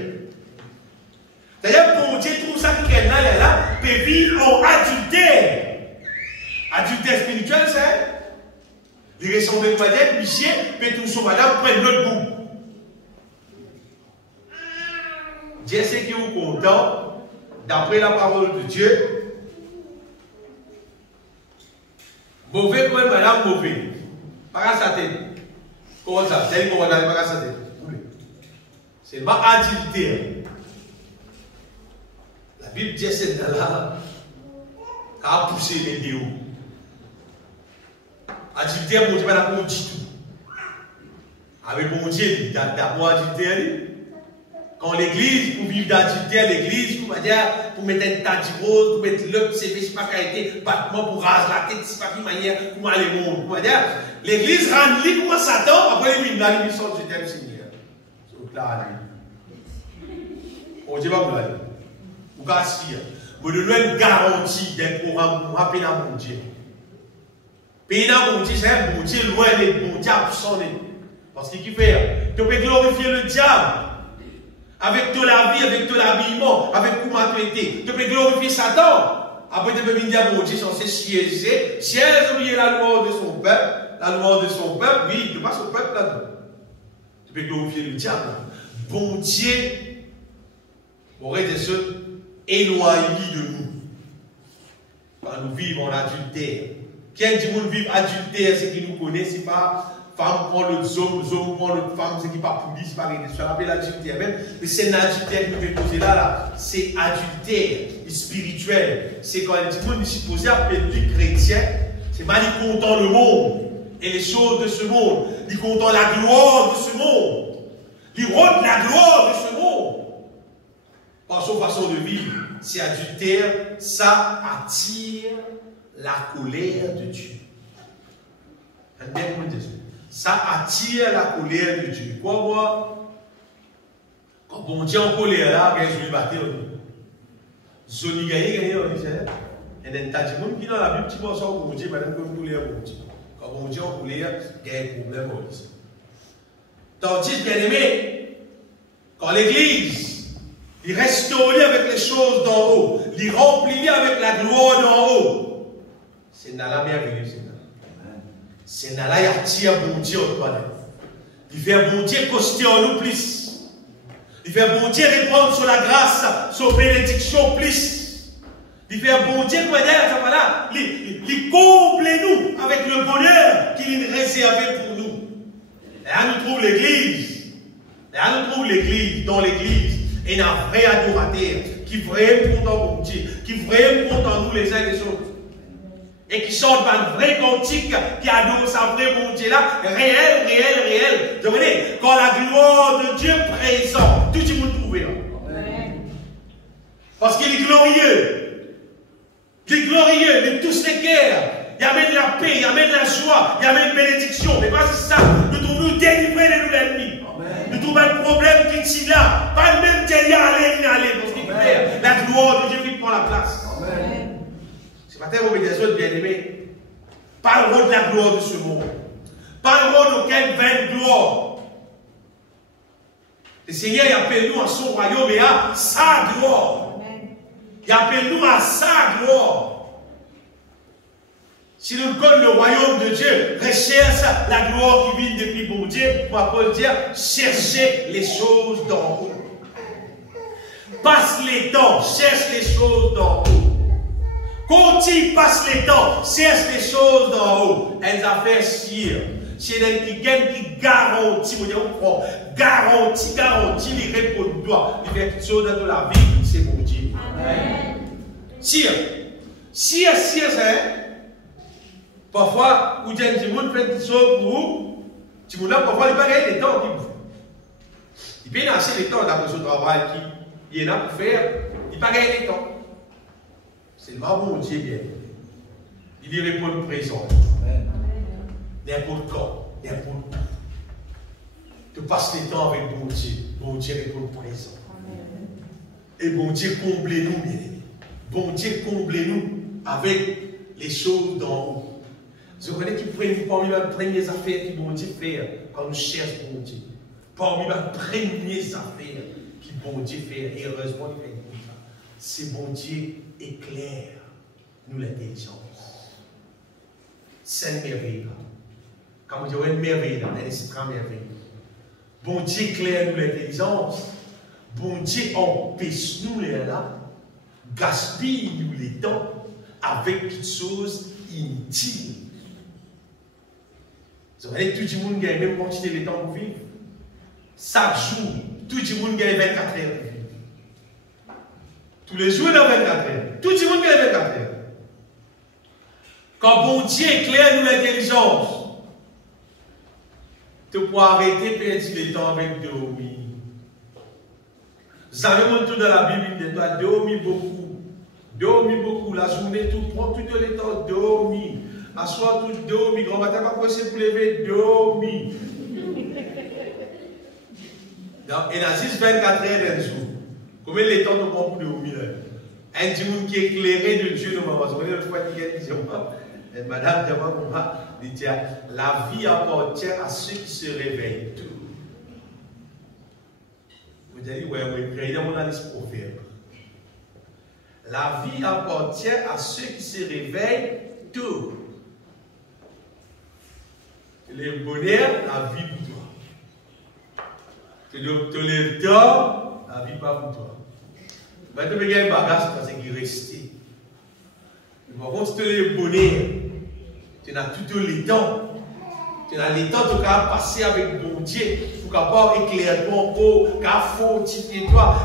D'ailleurs, bon Dieu trouve ça que quelqu'un là peut vivre en adultère. Adultère spirituel, c'est il ressemble à madame, Michel, peut tout son madame prendre l'autre bout. Dieu sait qu'il est content, d'après la parole de Dieu. Mauvais pour madame, mauvais. Pas sa tête. Comment ça? C'est une commandant, pas sa tête. C'est pas adultère. La Bible dit c'est là qui a poussé les déos. Adultère, mon Dieu, pas la du tout. Avec mon Dieu, d'abord adultère. Quand l'église, pour vivre d'adultère, l'église, pour mettre un tas de rose, pour mettre l'œuf, c'est pas qualité, battement pour raser la tête, c'est pas une manière pour aller au monde. L'église rend libre pour Satan, après il vient là, il sort du thème Seigneur. Donc là, on dit pas pour aller. Vous gaspillez. Vous donnez une garantie d'un programme pour rappeler à mon Dieu. Pays dans mon Dieu, c'est un bon Dieu loin des bons diables sans les. Parce qu'il fait, tu peux glorifier le diable. Avec de la vie, avec de l'habillement, avec comment tu étais. Tu peux glorifier Satan. Après, tu peux venir dire, mon Dieu, censé siéger. Siège, oublier la loi de son peuple. La loi de son peuple, oui, il ne pas son peuple là-dedans. Tu peux glorifier le diable. Bon Dieu aurait des choses éloignées de nous. Quand nous vivons en adultère. Quel du monde vit adultère, c'est qui nous connaît, c'est pas femme prend l'autre homme prend l'autre femme, c'est qui pas police, c'est pas rien. Je rappelle l'adultère même, mais c'est l'adultère que nous vais poser là. C'est adultère spirituel. C'est quand un monde est supposé appeler du chrétien, c'est pas il content le monde et les choses de ce monde, il content la gloire de ce monde, il rôde la gloire de ce monde. Par son façon de vivre, c'est adultère, ça attire la colère de Dieu. ça attire la colère de Dieu. Quoi, moi, quand bon Dieu en colère là, il y a un joli bâtiment. Zoni gagné, on dit, et then, t'as dit, qui dans la Bible, tu vois ça, bon Dieu, madame, comme nous les bon Dieu. Quand bon Dieu en colère, il y a un problème, on dit. Tandis, bien aimé, quand l'église, il restaure avec les choses d'en haut, il remplit avec la gloire d'en haut, c'est dans la merveille, c'est dans la attire bon Dieu en toilette. Il fait bon Dieu coster en nous plus. Il fait bon Dieu répondre sur la grâce, sur la bénédiction plus. Il fait bon Dieu, il comble nous avec le bonheur qu'il a réservé pour nous. Et là, nous trouve l'église. Et là, nous trouve l'église, dans l'église, et un vrai adorateur qui vraiment content bon Dieu, qui vraiment content nous les uns et les autres. Et qui chante un vrai cantique qui adore sa vraie bonté là, réel, réel, réel. Vous voyez, quand la gloire de Dieu présente, tout le monde trouve là. Parce qu'il est glorieux. Il est glorieux de tous les cœurs. Il amène la paix, il amène la joie, il amène une bénédiction. Mais pas ça, nous devons nous délivrer de nous l'ennemi. Nous trouvons un problème qui est là. Pas le même Dieu aller, parce qu'il fait la gloire de Dieu qui prend la place. Amen. Matin, vous mettez des autres bien-aimés. Pas le rôle de la gloire de ce monde. Pas le rôle d'aucune vaine gloire. Le Seigneur appelle nous à son royaume et à sa gloire. Il appelle nous à sa gloire. Si nous connaissons le royaume de Dieu, recherche la gloire qui vient depuis bon Dieu, pour Paul dire, cherchez les choses d'en haut. Passe les temps, cherche les choses d'en haut. Continue, passe les temps, cherche les choses d'en haut. Elles affaires sûres. C'est elle qui gagne, qui garantit, garantit les réponses de toi. Il fait quelque chose dans la vie, c'est bon Dieu. Amen. Sûr, c'est. Parfois, vous dites, tout le monde fait des choses pour vous. Tout le monde là, parfois, il n'y a pas les temps qu'il vous fait. Il peut y acheter les temps d'après son travail qu'il y en a pour faire. Il n'y a pas les temps. C'est le bon Dieu bien. Il y répond présent. N'importe quand, n'importe où. Tu passes les temps avec bon Dieu. Bon Dieu répond présent. Et bon Dieu comblez-nous, bien aimés. Bon Dieu comblez-nous avec les choses d'en haut. Je connais qui prennent parmi les premières affaires que bon Dieu fait quand nous cherchons bon Dieu. Parmi les premières affaires que bon Dieu fait, et heureusement il fait comme ça. C'est bon Dieu éclaire nous l'intelligence. C'est une merveille. Quand on dit une merveille, elle est extra merveille. Bon Dieu éclaire nous l'intelligence. Bon Dieu empêche nous les là, gaspille nous les temps avec quelque chose inutile. Vous savez, tout le monde gagne même quantité de temps pour vivre. Chaque jour, tout le monde gagne 24 heures pour vivre. Tous les jours, dans 24 heures. Tout le monde gagne 24 heures. Quand bon Dieu éclaire nous l'intelligence, tu peux arrêter de perdre le temps avec dormir. Vous savez, mon tour dans la Bible, il doit dormir beaucoup. Dormir beaucoup. La journée, tout prend tout le temps, dormir. À soir, tout dormir. Grand matin, pas possible pour lever, dormir. Et il y a juste 24 heures d'un jour. Combien de temps nous prend pour dormir? Un monde qui est éclairé de Dieu, nous m'avons dit, l'autre fois, il dit, Madame Diamant, il dit, la vie appartient à ceux qui se réveillent tôt. Vous avez dit, ouais, il y a mon analyse proverbe. La vie appartient à ceux qui se réveillent tôt. Le bonheur, la vie pour toi. Tu te lèves tard, la vie pas pour toi. Mais tu veux gagner un bagage parce qu'il est resté. Par contre, si tu as le bonheur, tu as tout le temps. Tu as le temps de passer avec bon Dieu pour pouvoir éclairer ton peau, fortifier toi,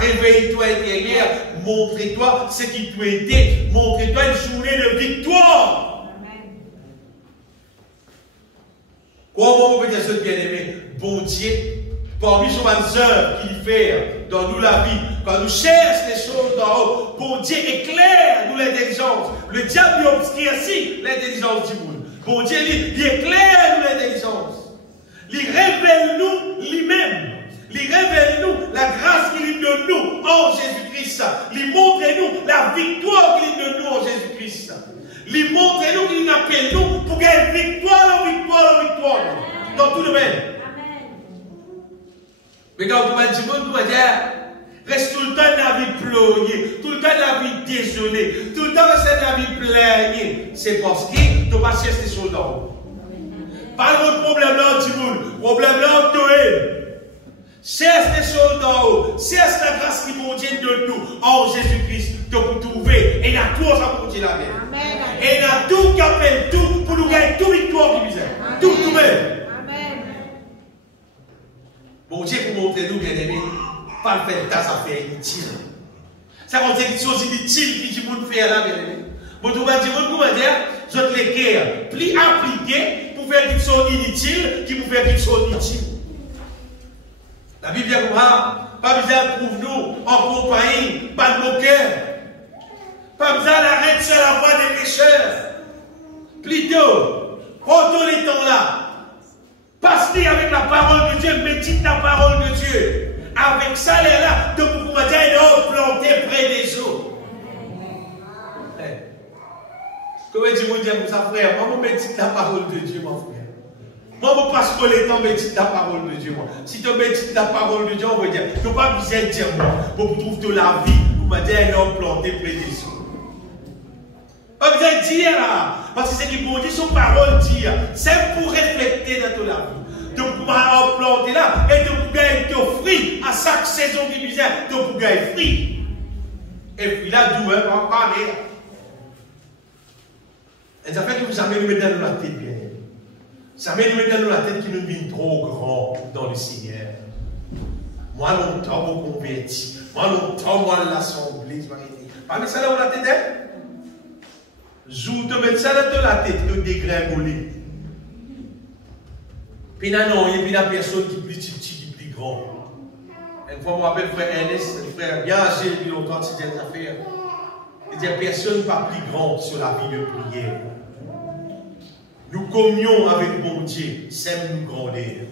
réveiller toi intérieur, montrer-toi ce qui t'a été, montrer-toi une journée de victoire. Amen. Comment on peut dire ça, bien-aimé? Bon Dieu, parmi son œuvres qu'il fait dans nous la vie, quand nous cherchons les choses d'en haut, bon Dieu éclaire nous l'intelligence. Le diable obscurcit l'intelligence du monde. Bon Dieu, il éclaire nous l'intelligence. en Jésus-Christ. Il montre-nous la victoire qu'il donne nous en Jésus-Christ. Il montre-nous qu'il appelle nous pour gagner victoire, victoire. Dans tout le domaine. Mais quand on va dire, reste tout le temps dans la vie pleurée, tout le temps dans la vie désolée, tout le temps reste dans la vie plaignée. C'est parce que tu vas chercher sur l'homme. Pas de problème là, tu le problème là, tu es. Cherche les choses d'en haut, cherche la grâce qui contient de nous en Jésus-Christ, de vous trouver. Et il y a tout ça pour continuer la guerre. Et il y a tout qui appelle tout pour nous gagner toute victoire qui misère. Tout même. Bon Dieu pour montrer nous, bien aimés, pas le faire tas affaires inutiles. Ça veut dire des choses inutiles qui vous faire là, bien aimés. Bon, tu vas dire, vous êtes les guerres, plus appliquées pour faire des choses inutiles qui vous faire des choses inutiles. La Bible dit comme ça, pas besoin de trouver nous en compagnie, pas de moqueur. Pas besoin d'arrêter sur la voie des pécheurs. Plutôt, prenons les temps là. Passez avec la parole de Dieu, médite la parole de Dieu. Avec ça, les là, de vous dire, ils ont planté près des eaux. Comment dis-moi dire comme ça, frère? Moi, je médite la parole de Dieu, mon frère. Moi, je passe pour les temps, médite la parole de Dieu. Moi. Si tu médites la parole de Dieu, on va dire, tu n'as pas besoin de dire moi, pour trouver de la vie, pour me dire, ils ont planté près des eaux. Pas besoin de dire là, parce que c'est qui pour dire son parole dire, c'est pour refléter dans toute la vie. Donc, pour planter là, et de pouvoir t'offrir à chaque saison qui misère, de pouvoir fruit. Et puis là, d'où on va parler. Et ça fait que vous avez nous mettre dans la tête bien. Ça fait nous mettre dans la tête qui nous vient trop grand dans le Seigneur. Moi, longtemps, vous convertis. Moi, longtemps, moi, l'assemblée. Pas mais ça là, on la tête, hein? Je te mets ça dans la tête, de dégringoler. Puis non, il y a la personne qui est plus petite, qui est plus grande. Une fois, je me rappelle frère Ernest, un frère bien âgé, depuis longtemps, c'est des affaires. Il dit, personne n'est pas plus grande sur la vie de prière. Nous communions avec mon Dieu, c'est nous grandir.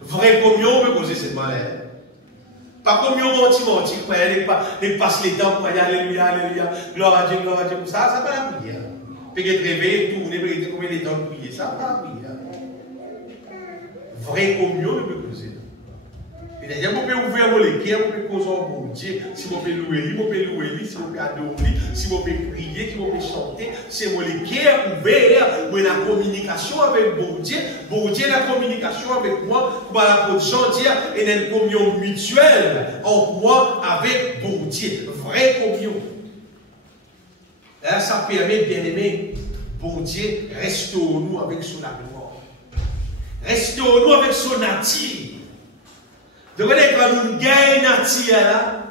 Vraie communion, on peut causer cette malin. Pas communion menti, ne passe les temps pour dire alléluia, alléluia, gloire à Dieu, ça, ça pas la prière. Peut être réveillé, tourner, peut être combien de temps de prier, ça pas la prière. Vraie communion, on peut causer. C'est-à-dire, vous pouvez ouvrir vos cœurs, vous pouvez causer en bon Dieu, si vous pouvez louer, si vous pouvez adorer, si vous pouvez prier, si vous pouvez chanter, c'est vos cœurs ouverts, vous avez la communication avec bon Dieu, la communication avec moi, pour la position dire, et une communion mutuelle entre moi avec bon Dieu, vraie communion. Là, ça permet, bien aimé, bon Dieu, restaure-nous avec son gloire, restaure-nous avec son nature. Donc, quand nous gagnons nature là,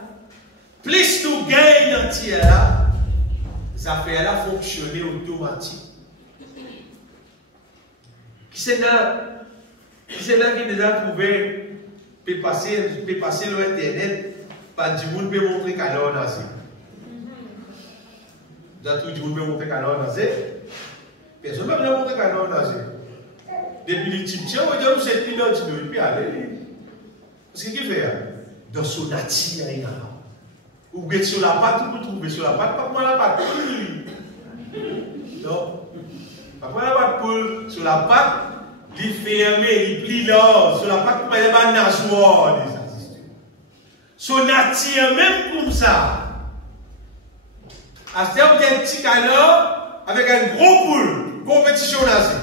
plus nous gagnons nature là, ça fait là fonctionner automatique. Qui c'est là qui déjà trouvé, peut passer sur Internet, pas du monde peut montrer qu'elle est en Asie. Tout le monde peut montrer qu'elle est en Asie. Personne ne peut montrer qu'elle est en Asie. Depuis le petit tien, on va dire que c'est pilote, il peut aller. Ce qu'il fait, dans son nature, ou bien sur la patte, vous trouvez sur la patte, pas pour la patte poule. Non. Pas pour la patte poule, sur la patte, il ferme, il plie là, sur la patte, il y a un nageoire. Son nature, même comme ça. À ce temps, vous avez un petit canard avec un gros poule, compétition nazie.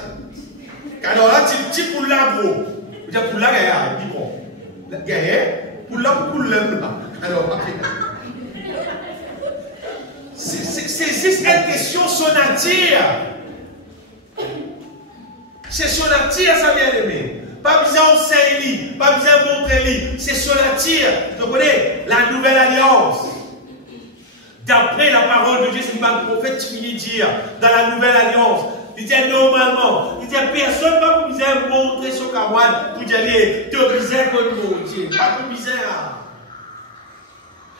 Canard là, c'est petit poule là, gros. Vous avez poule là, il dit bon. Pour là, alors, c'est juste une question son nature. C'est son nature, ça vient d'aimer. Pas besoin d'enseigner, pas besoin de montrer, c'est son nature. Vous connaissez la nouvelle alliance. D'après la parole de Dieu, c'est ce que le prophète finit de dire dans la nouvelle alliance. Il dit normalement, il dit personne ne va vous montrer son camarade pour dire de misère contre mon Dieu. Pas de misère.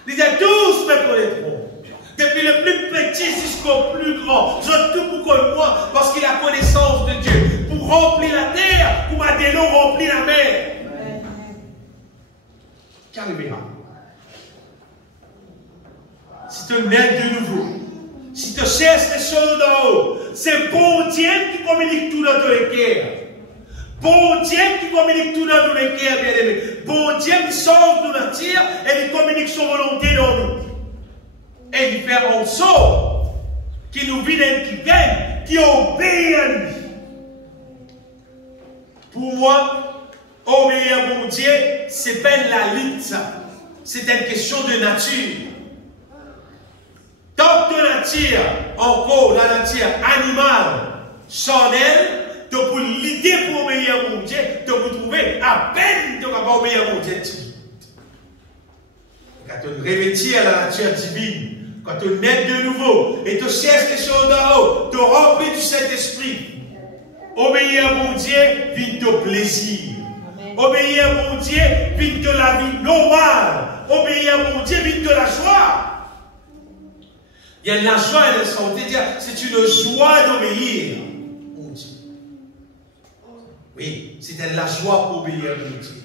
Il dit tous me connaîtront. Depuis le plus petit jusqu'au plus grand. Je tout pour contre moi parce qu'il a connaissance de Dieu. Pour remplir la terre, pour aider l'eau remplir la mer. Qui arrivera? si tu nais de nouveau, si tu cherches les choses d'en haut, c'est bon Dieu qui communique tout dans ton cœur. Bon Dieu qui communique tout dans nos cœurs, bien-aimés. Bon Dieu qui sort de notre tir et qui communique son volonté dans nous. Et il fait en sorte qu'il nous vienne, qui gagne, qui obéit à lui. Pour moi, obéir à mon Dieu, c'est pas la lutte. C'est une question de nature. Tant que la nature, encore la nature animale, charnelle, tu peux l'idée pour obéir à mon Dieu, tu peux trouver à peine de ne obéir à mon Dieu. Quand tu revêtis à la nature divine, quand tu nais de nouveau et tu cherches les choses d'en haut, tu remplis du Saint-Esprit. Obéir à mon Dieu vient de plaisir. Obéir à mon Dieu vient de la vie normale. Obéir à mon Dieu vient de la joie. Il y a de la joie et de la santé. C'est une joie d'obéir. Oui, c'était la joie pour obéir à mon Dieu.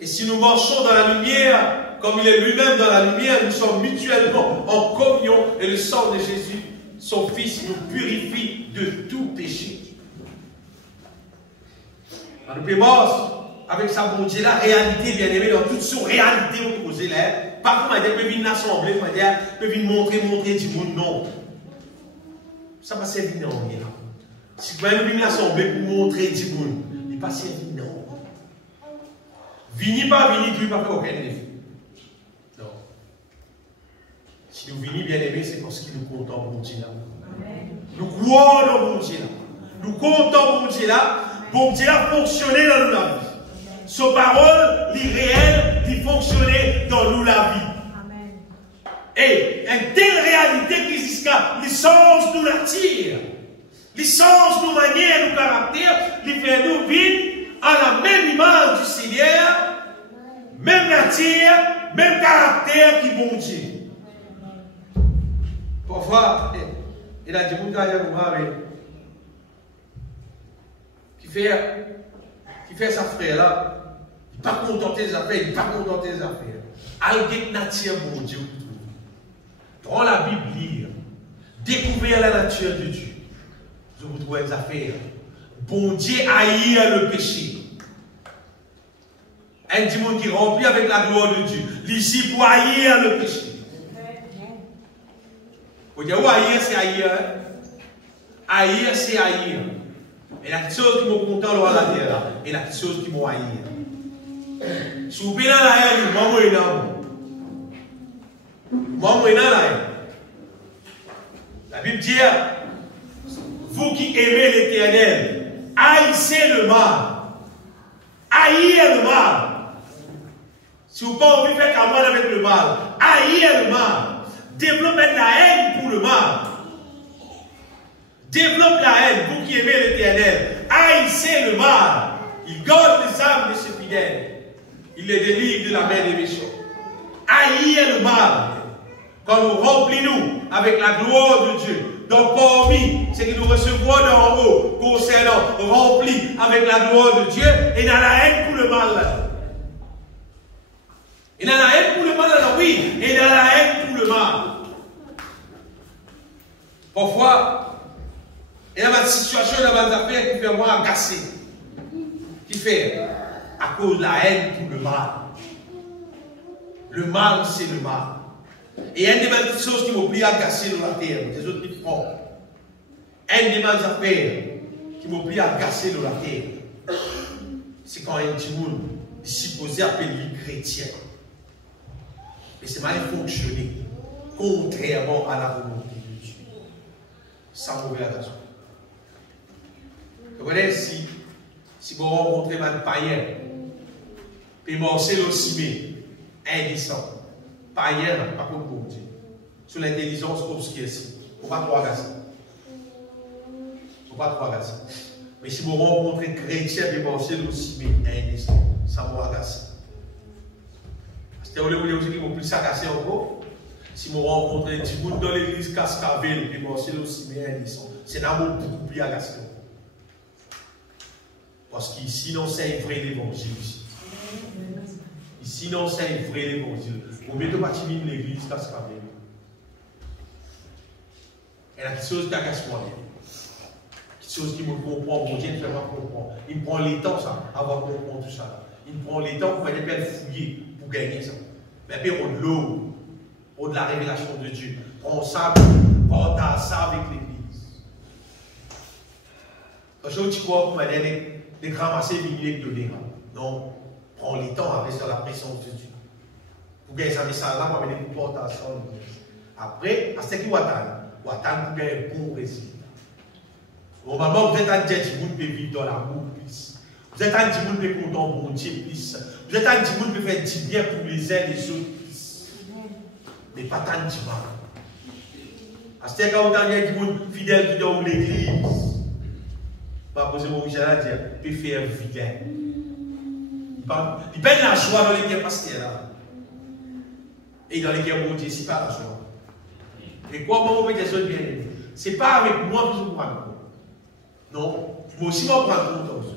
Et si nous marchons dans la lumière, comme il est lui-même dans la lumière, nous sommes mutuellement en communion et le sang de Jésus, son Fils, nous purifie de tout péché. Nous pouvons, avec sa bonté, la réalité bien aimée, dans toute son réalité opposée là. Par contre, il peut venir l'assemblée, il peut venir montrer du monde, non. Ça va servir non. Si vous venez l'assemblée pour montrer du monde, il ne va pas servir non. Vini pas, vini, tu ne vas pas faire aucun effet. Non. Si nous venons bien aimés, c'est parce qu'il nous compte en bon Dieu là. Nous croyons dans bon Dieu là. Nous comptons bon Dieu là. Bon Dieu a fonctionné dans nous la vie. Sa parole, l'irréel, qui fonctionnait dans nous la vie. Amen. Et une telle réalité qui jusqu'à l'essence nous l'attire. L'essence nous manière, nous caractère, qui fait nous vivre à la même image du Seigneur, même nature, même caractère qui bon Dieu. Parfois, il a dit, qui fait sa frère là, il n'est pas contenté des affaires, il n'est pas contenté des affaires. Alguet nature, mon Dieu. Prends la Bible, lire. Découvrir la nature de Dieu. Je vous trouve des affaires. Bon Dieu haïr le péché. Un démon qui remplit avec la gloire de Dieu. L'ici pour haïr le péché. Vous dites, haïr, c'est haïr. Haïr, c'est haïr. Et la chose qui m'a content dans la terre là, et la chose qui m'a haïr. Si vous venez dans la haine, maman est là. Maman est dans la haine. La Bible dit, vous qui aimez l'Éternel, haïssez le mal. Haïr le mal. Si vous n'avez pas envie de faire camarade avec le mal, haïr le mal. Développez la haine pour le mal. Développe la haine, vous qui aimez l'Éternel. Haïssez le mal. Il garde les âmes de ses fidèles. Il les délivre de la main des méchants. Haïr le mal. Quand nous remplissons avec la gloire de Dieu, donc parmi ce que nous recevons d'en haut, concernant, rempli avec la gloire de Dieu, et dans la haine pour le mal. Et dans la haine pour le mal, alors oui, et dans la haine pour le mal. Parfois, il y a une situation, dans une affaire qui fait moi agacer. Qui fait à cause de la haine pour le mal. Le mal, c'est le mal. Et une des choses qui m'oblige à gasser dans la terre, des autres qui font. Une des affaires qui m'oblige à gasser dans la terre, c'est quand un petit monde est supposé appeler chrétien. Et c'est mal fonctionné, contrairement à la volonté de Dieu. Sans mauvais attention. Vous voyez, si vous rencontrez un païen, puis Marcel aussi, indécent. Païen, pas comme pour Dieu. Sur l'intelligence obscure. Il ne faut pas trop agacer. Il ne faut pas trop agacer. Mais si vous rencontrez chrétien et Marcel aussi, indécent, ça va agacer. Parce que vous voulez qu'ils vont plus s'agacer encore. Si vous rencontrez du monde dans l'église Cascavel et Marcel aussi, indécent, c'est un mot beaucoup plus agacé. Parce qu'ici, non, c'est un vrai évangile. Sinon, c'est un vrai évangile. Vous mettez pas timide l'église parce que il y a quelque chose qui a cassé moi. Quelque chose qui me comprend, mon Dieu ne fait pas comprendre. Il me prend les temps, ça, avant de comprendre tout ça. Il me prend les temps pour aller fouiller, pour gagner ça. Mais puis, on de l'eau, on de la révélation de Dieu. Prends ça, partage ça avec l'église. Aujourd'hui, tu crois qu'on va aller les ramasser les milliers de dollars. Non, prends les temps à rester dans la présence de Dieu. Pour gagner ça, ça là, on va aller pour partager ça. Après, à ce qui va attendre pour gagner un bon résultat. Au moment où vous êtes en train de dire que vous pouvez vivre dans l'amour plus. Vous êtes en train de dire que vous pouvez compter en bon Dieu plus. Vous êtes en train de dire que vous pouvez faire du bien pour les uns et les autres plus. Mais pas tant de mal. À ce quand vous avez des gens fidèles qui dans l'église, pas poser mon Michel à dire, peut faire vilain. Il peine la joie dans les cœurs pasteurs. Et dans les cœurs bon Dieu, ce n'est pas la joie. Et quoi, moi, on peut dire bien aimé. Ce n'est pas avec moi que je prends compte. Non, moi aussi, je prends compte.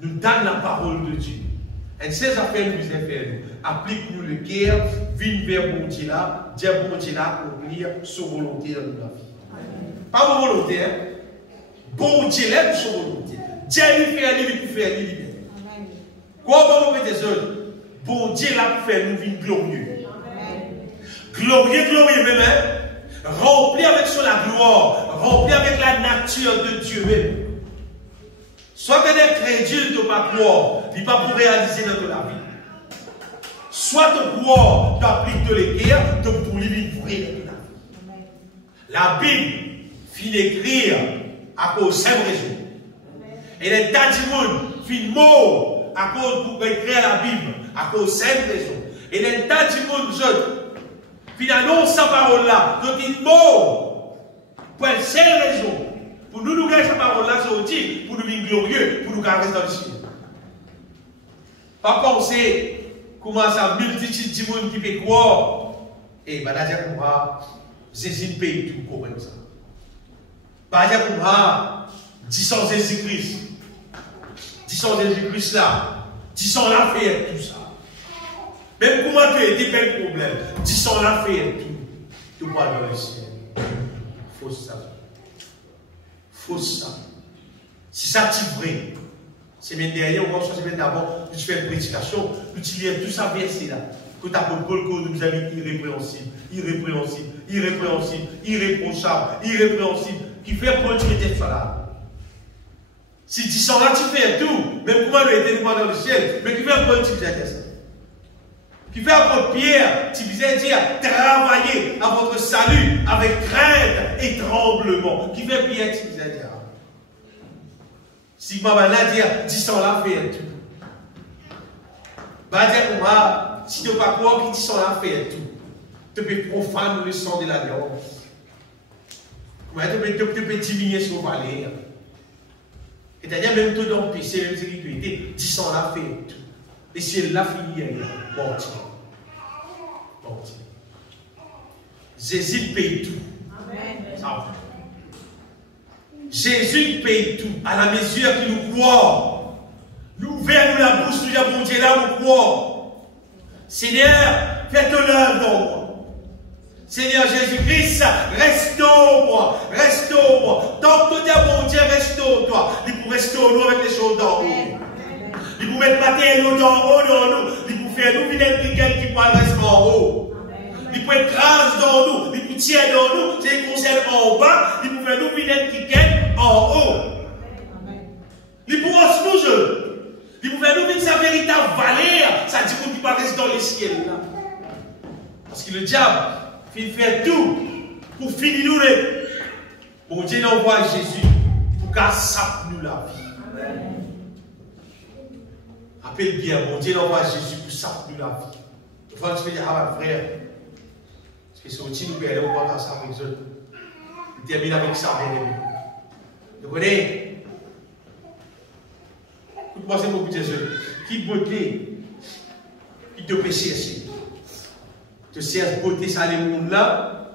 Nous donne la parole de Dieu. Et ces affaires nous affaires, applique-nous le cœur, viens vers bon Dieu là, dire bon Dieu là, accomplir sa volonté dans notre vie. Pas vos volonté, hein? Bon Dieu là pour sa volonté. Dieu lui fait, lui pour faire, lui bien. Comment vous mettez ça? Bon Dieu là pour faire nous vivre glorieux. Glorieux, glorieux même, hein? Rempli avec son la gloire, rempli avec la nature de Dieu même. Soit tu es crédule de ma gloire, il ne pas pour réaliser dans la vie. Soit tu crois, tu appliques de l'équerre, tu pour vivre vrai dans la vie. La Bible finit d'écrire à cause de 5 raisons. Et les tas du monde finit mort à cause pour écrire la Bible à cause de 5 raisons. Et les tas du monde finit annoncer sa parole là, donc il mort pour une seule raison. Pour nous garder sa parole là, c'est aussi pour nous vivre glorieux, pour nous garder dans le ciel. Pas penser comment ça multitude de monde qui peut croire. Et bien là, dire qu'on va Jésus paye tout comme ça. Pas dire qu'on va disons Jésus-Christ. Disons Jésus-Christ là. Disons l'affaire, tout ça. Même comment tu es, quel problème. Disons l'affaire, tout. Tout va dans le ciel. Faut ça. Faut ça. Si ça t'y vrai, semaine dernière, ou encore semaine d'avant, tu fais une prédication, tu lis tout ça verset là. Que tu as pour Paul nous a mis irrépréhensible, irrépréhensible, irrépréhensible, irréprochable, irrépréhensible, qui fait pour tu étais là. Si tu sens là, tu fais tout, même comment le était dans le ciel, mais qui fait pour tu faisais ça. Qui fait pour Pierre, tu disais dire, travaillez à votre salut avec crainte et tremblement. Qui fait Pierre, tu disais dire. Si je vais dire, dis-en là, fais tout. Va dire moi, si tu ne veux pas croire que dis-en là, fais tout. Tu peux profaner le sang de l'alliance. Tu peux diminuer son valeur. Et c'est-à-dire, même tout dans le péché, même sécurité, dis-en là, fais tout. Et si elle l'a fini, bon Dieu. Bon Dieu. Jésus paye tout. Amen. Jésus paye tout à la mesure qu'il nous croit. Nous ouvrons la bouche, nous disons, bon Dieu, là, nous croit. Seigneur, faites l'œuvre dans moi. Seigneur Jésus-Christ, reste en moi, reste en moi. Tant que tu dis, bon Dieu, reste en toi. Il faut rester en nous avec les choses d'en haut. Il faut mettre la terre d'en haut dans nous. Il faut faire nous venir quelqu'un qui parle rester en haut. Il peut être grâce dans nous, il peut tirer dans nous, c'est concerne en bas, il peut faire nous venir quelqu'un en haut. Il peut aussi nous jeunes. Il peut faire nous venir sa véritable valeur, ça dit qu'on ne peut pas rester dans les ciels là. Parce que le diable, il fait tout pour finir nous. Bon Dieu envoie Jésus pour qu'à sape nous la vie. Appelle bien, bon Dieu envoie Jésus pour sape nous la vie. Il faut que tu dire, ah frère. Et c'est aussi nous perdons au dans ça avec eux. Il termine avec ça, bien aimé. Vous connaissez? Écoute-moi, c'est beaucoup de Jésus. Qui beauté, qui te peut chercher. Te cherche beauté, ça, les mondes là.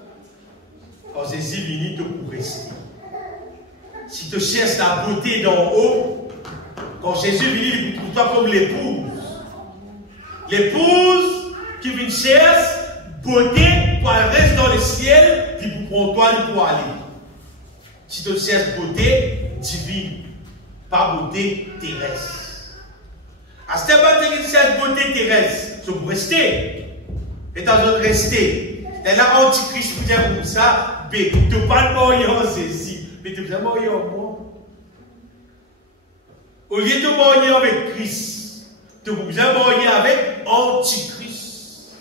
Quand Jésus vient, te pour rester. Si tu cherches la beauté d'en haut, quand Jésus vient, il trouve toi comme l'épouse. L'épouse qui vient chercher beauté pour elle reste dans le ciel, puis pour prendre toi, pour aller. Si tu cherches beauté divine, pas beauté terrestre. À ce moment-là, tu cherches beauté terrestre, tu peux rester. Et tu as rester. Et là, Antichrist pour dire comme ça, tu ne parles pas en ceci, mais tu ne parles pas en moi. Au lieu de mourir avec Christ, tu peux mourir avec Antichrist.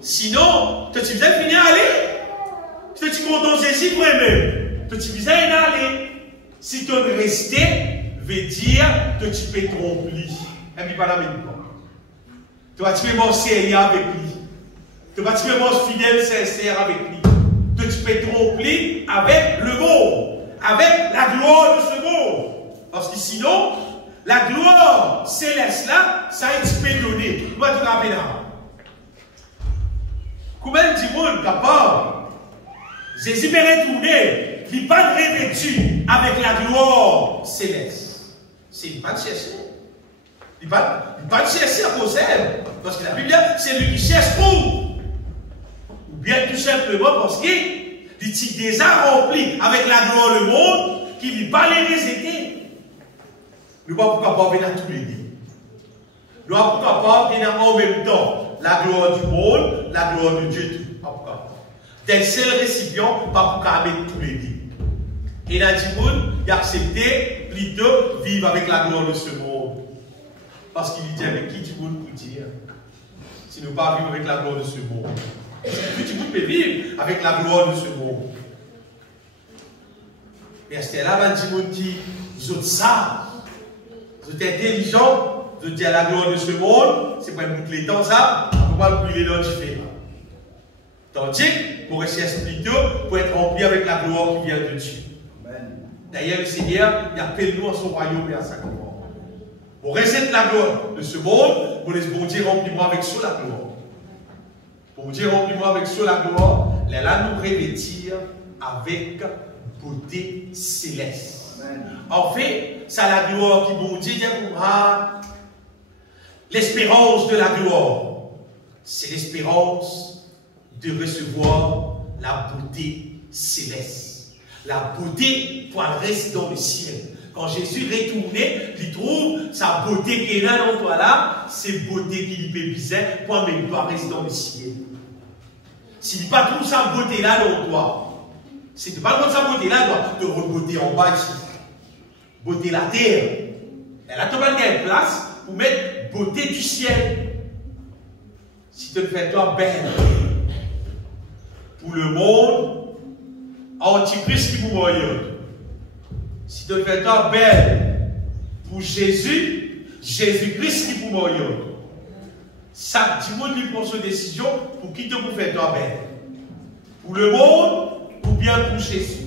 Sinon, tu vas finir à aller. Tu comptes en Jésus pour même. Tu vas aller. Si tu restes, veut dire que tu peux tromper. Et puis pas la même fois. Tu vas te mettre sérieux avec lui. Tu vas te mettre fidèle, sincère avec lui. Tu peux tromper avec le monde. Avec la gloire de ce monde. Parce que sinon, la gloire céleste là, ça a été donné. Moi, tu l'as là. Combien de monde capable? Jésus peut retourner, il n'est pas revêtu avec la gloire céleste. C'est pas de chercher. Il ne va pas chercher à cause d'elle. Parce que la Bible, c'est lui qui cherche tout. Ou bien tout simplement parce qu'il est déjà rempli avec la gloire du monde, qu'il n'est pas les rejeter. Nous ne pouvons pas venir tous les deux. Nous ne pouvons pas venir en même temps la gloire du monde, la gloire de Dieu. D'un seul récipient, pas pour mettre tous les deux. Et là, il a accepté plutôt vivre avec la gloire de ce monde. Parce qu'il dit avec qui tu veux nous dire. Si nous ne pas vivre avec la gloire de ce monde. Tu peux vivre avec la gloire de ce monde. Mais c'est là, il dit, vous êtes sages. Vous êtes intelligents, vous êtes à la gloire de ce monde, c'est pour boucler temps ça, on va brûler dans différent. Tandis que pour rechercher plutôt, pour être rempli avec la gloire qui vient de Dieu. D'ailleurs, le Seigneur, il appelle nous à son royaume et à sa gloire. Pour rester la gloire de ce monde, pour laisser bon Dieu remplis-moi avec sous la gloire. Pour Dieu remplis-moi avec sous la gloire, là nous revêtir avec beauté céleste. En fait, c'est la gloire qui bon Dieu dit l'espérance de la gloire. C'est l'espérance de recevoir la beauté céleste. La beauté pour rester dans le ciel. Quand Jésus retournait, il trouve sa beauté qui est là dans toi là, c'est beauté qui lui fait bizarre pour même pas rester dans le ciel. S'il n'est pas trouve sa beauté là dans toi, si tu n'as pas sa beauté là, tu dois te beauté en bas ici. Beauté la terre. Elle a tout une place pour mettre beauté du ciel. Si tu te fais toi belle pour le monde, Antichrist qui vous mourir. Si tu te fais toi belle pour Jésus, Jésus-Christ qui vous mourir. Chaque monde lui prend son décision pour qui te vous faire toi belle. Pour le monde ou bien pour Jésus.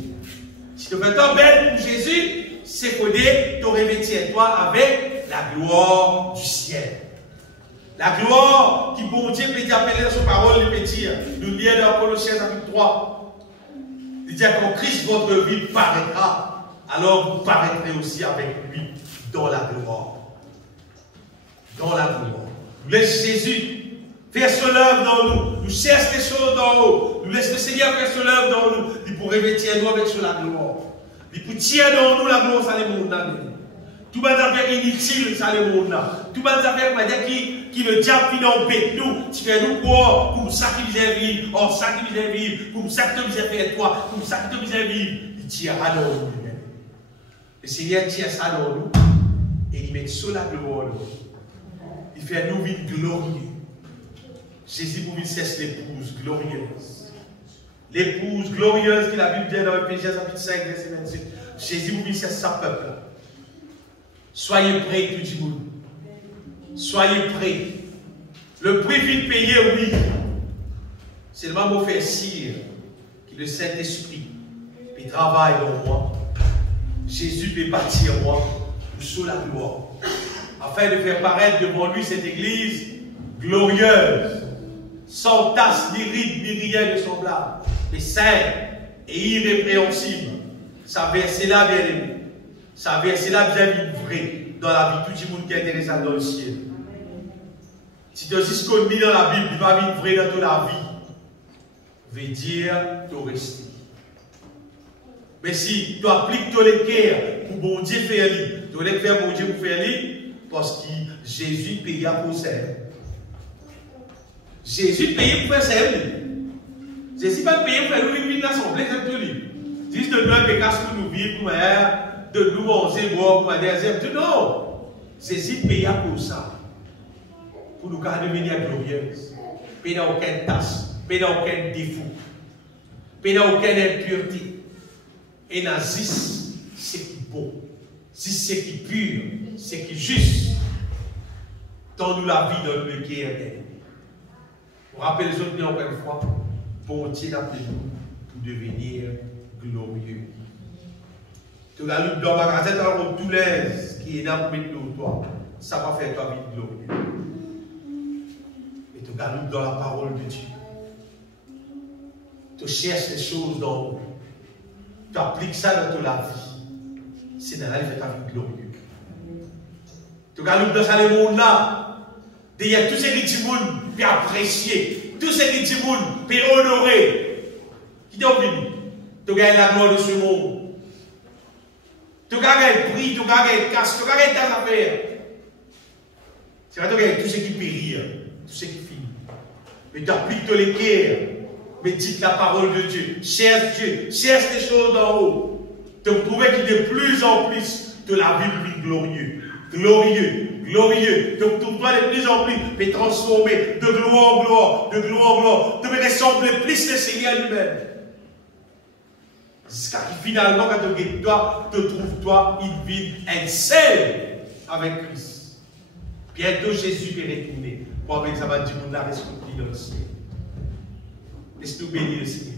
Si tu te fais toi belle pour Jésus, c'est qu'on te revêtir toi avec la gloire du ciel. La gloire qui, bon Dieu, peut appeler dans son parole, il peut dire, nous lions dans Colossiens chapitre 3. Il dit quand Christ, votre vie, paraîtra, alors vous paraîtrez aussi avec lui dans la gloire. Dans la gloire. Nous laissons Jésus faire son œuvre dans nous. Nous cherchons les choses dans haut. Nous laissons le Seigneur faire son œuvre dans nous. Il pour revêtir nous avec la gloire. Il pour tirer dans nous la gloire, ça les mondes. Tout les affaires inutiles, ça les mondes. Tout les affaires qui le diable finit en bête nous. Tu fais nous croire comme ça qui vient vivre, or ça qui vient vivre, comme ça que tu viens faire toi, comme ça que tu viens vivre. Il tirera dans nous lui-même. Le Seigneur tire ça dans nous et il met sur la gloire. Il fait nous vivre glorieux. Jésus pour nous cesse l'épouse glorieuse. L'épouse glorieuse qui la Bible dit dans Éphésiens chapitre 5, verset 28. Jésus pour nous cesse sa peuple. Soyez prêts, tout le monde. Soyez prêts. Le prix vite payé, oui. C'est le même faire cire qui le Saint-Esprit qui travaille dans moi. Jésus peut bâtir moi sous la gloire. Afin de faire paraître devant lui cette église glorieuse, sans tache, ni ride, ni rien de semblable, mais sainte et irrépréhensible. Ça verset là, bien aimé. Ça verset là, bien vrai, dans la vie de tout le monde qui est intéressant dans le ciel. Si tu as dit ce qu'on dit dans la Bible, il va vivre vrai dans toute la vie. Veut dire, tu restes. Mais si tu appliques tous les cœurs pour bon Dieu faire lui, tu dois faire bon Dieu pour faire lui, parce que Jésus paye pour ça. Jésus paye pour faire ça. Jésus pas payé pour faire une assemblée, c'est tout lui. Dis de nous un péché pour nous vivre, pour de nous manger, boire, pour aller non. Jésus paye pour ça. Pour nous devenir glorieuses. Paye dans aucune tâche, paye dans aucun défaut, paye dans aucune impureté. Et dans 6, c'est qui est beau, 6, c'est qui est pur, c'est qui est juste. Donne-nous la vie, donne-nous le cœur. On rappelle les autres encore une fois, bon Dieu d'appelez-nous pour devenir glorieux. Tu as lu dans ma gazette, alors tous les qui est là pour mettre toi, ça va faire ta vie glorieuse. Et tu as lu dans la parole de Dieu. Tu cherches les choses dans nous. Tu appliques ça dans toute la vie. C'est dans la vie de ta vie glorieuse. Tu regardes dans ce monde-là. Derrière tout ce qui dit monde, puis apprécier. Tout ce qui dit monde, puis honorer. Qui t'a oublié? Tu gagnes la gloire de ce monde. Tu gagnes le prix, tu gagnes le casse, tu gagnes ta affaire. C'est vrai que tu gagnes tout ce qui périt, tout ce qui finit. Mais tu appliques tous les cœurs. Médite la parole de Dieu. Cherche Dieu. Cherche les choses d'en haut. Te prouver qu'il est de plus en plus de la vie glorieuse. Glorieux. Glorieux. Te trouveras de plus en plus. Mais transformé de gloire en gloire. De gloire en gloire. Te ressembler plus le Seigneur lui-même. Jusqu'à ce que finalement, quand tu trouves-toi une vie seule avec Christ. Bientôt Jésus est retourné. Moi, avec ça va dire, on a respecté dans le ciel. Laisse-nous bénir, Seigneur.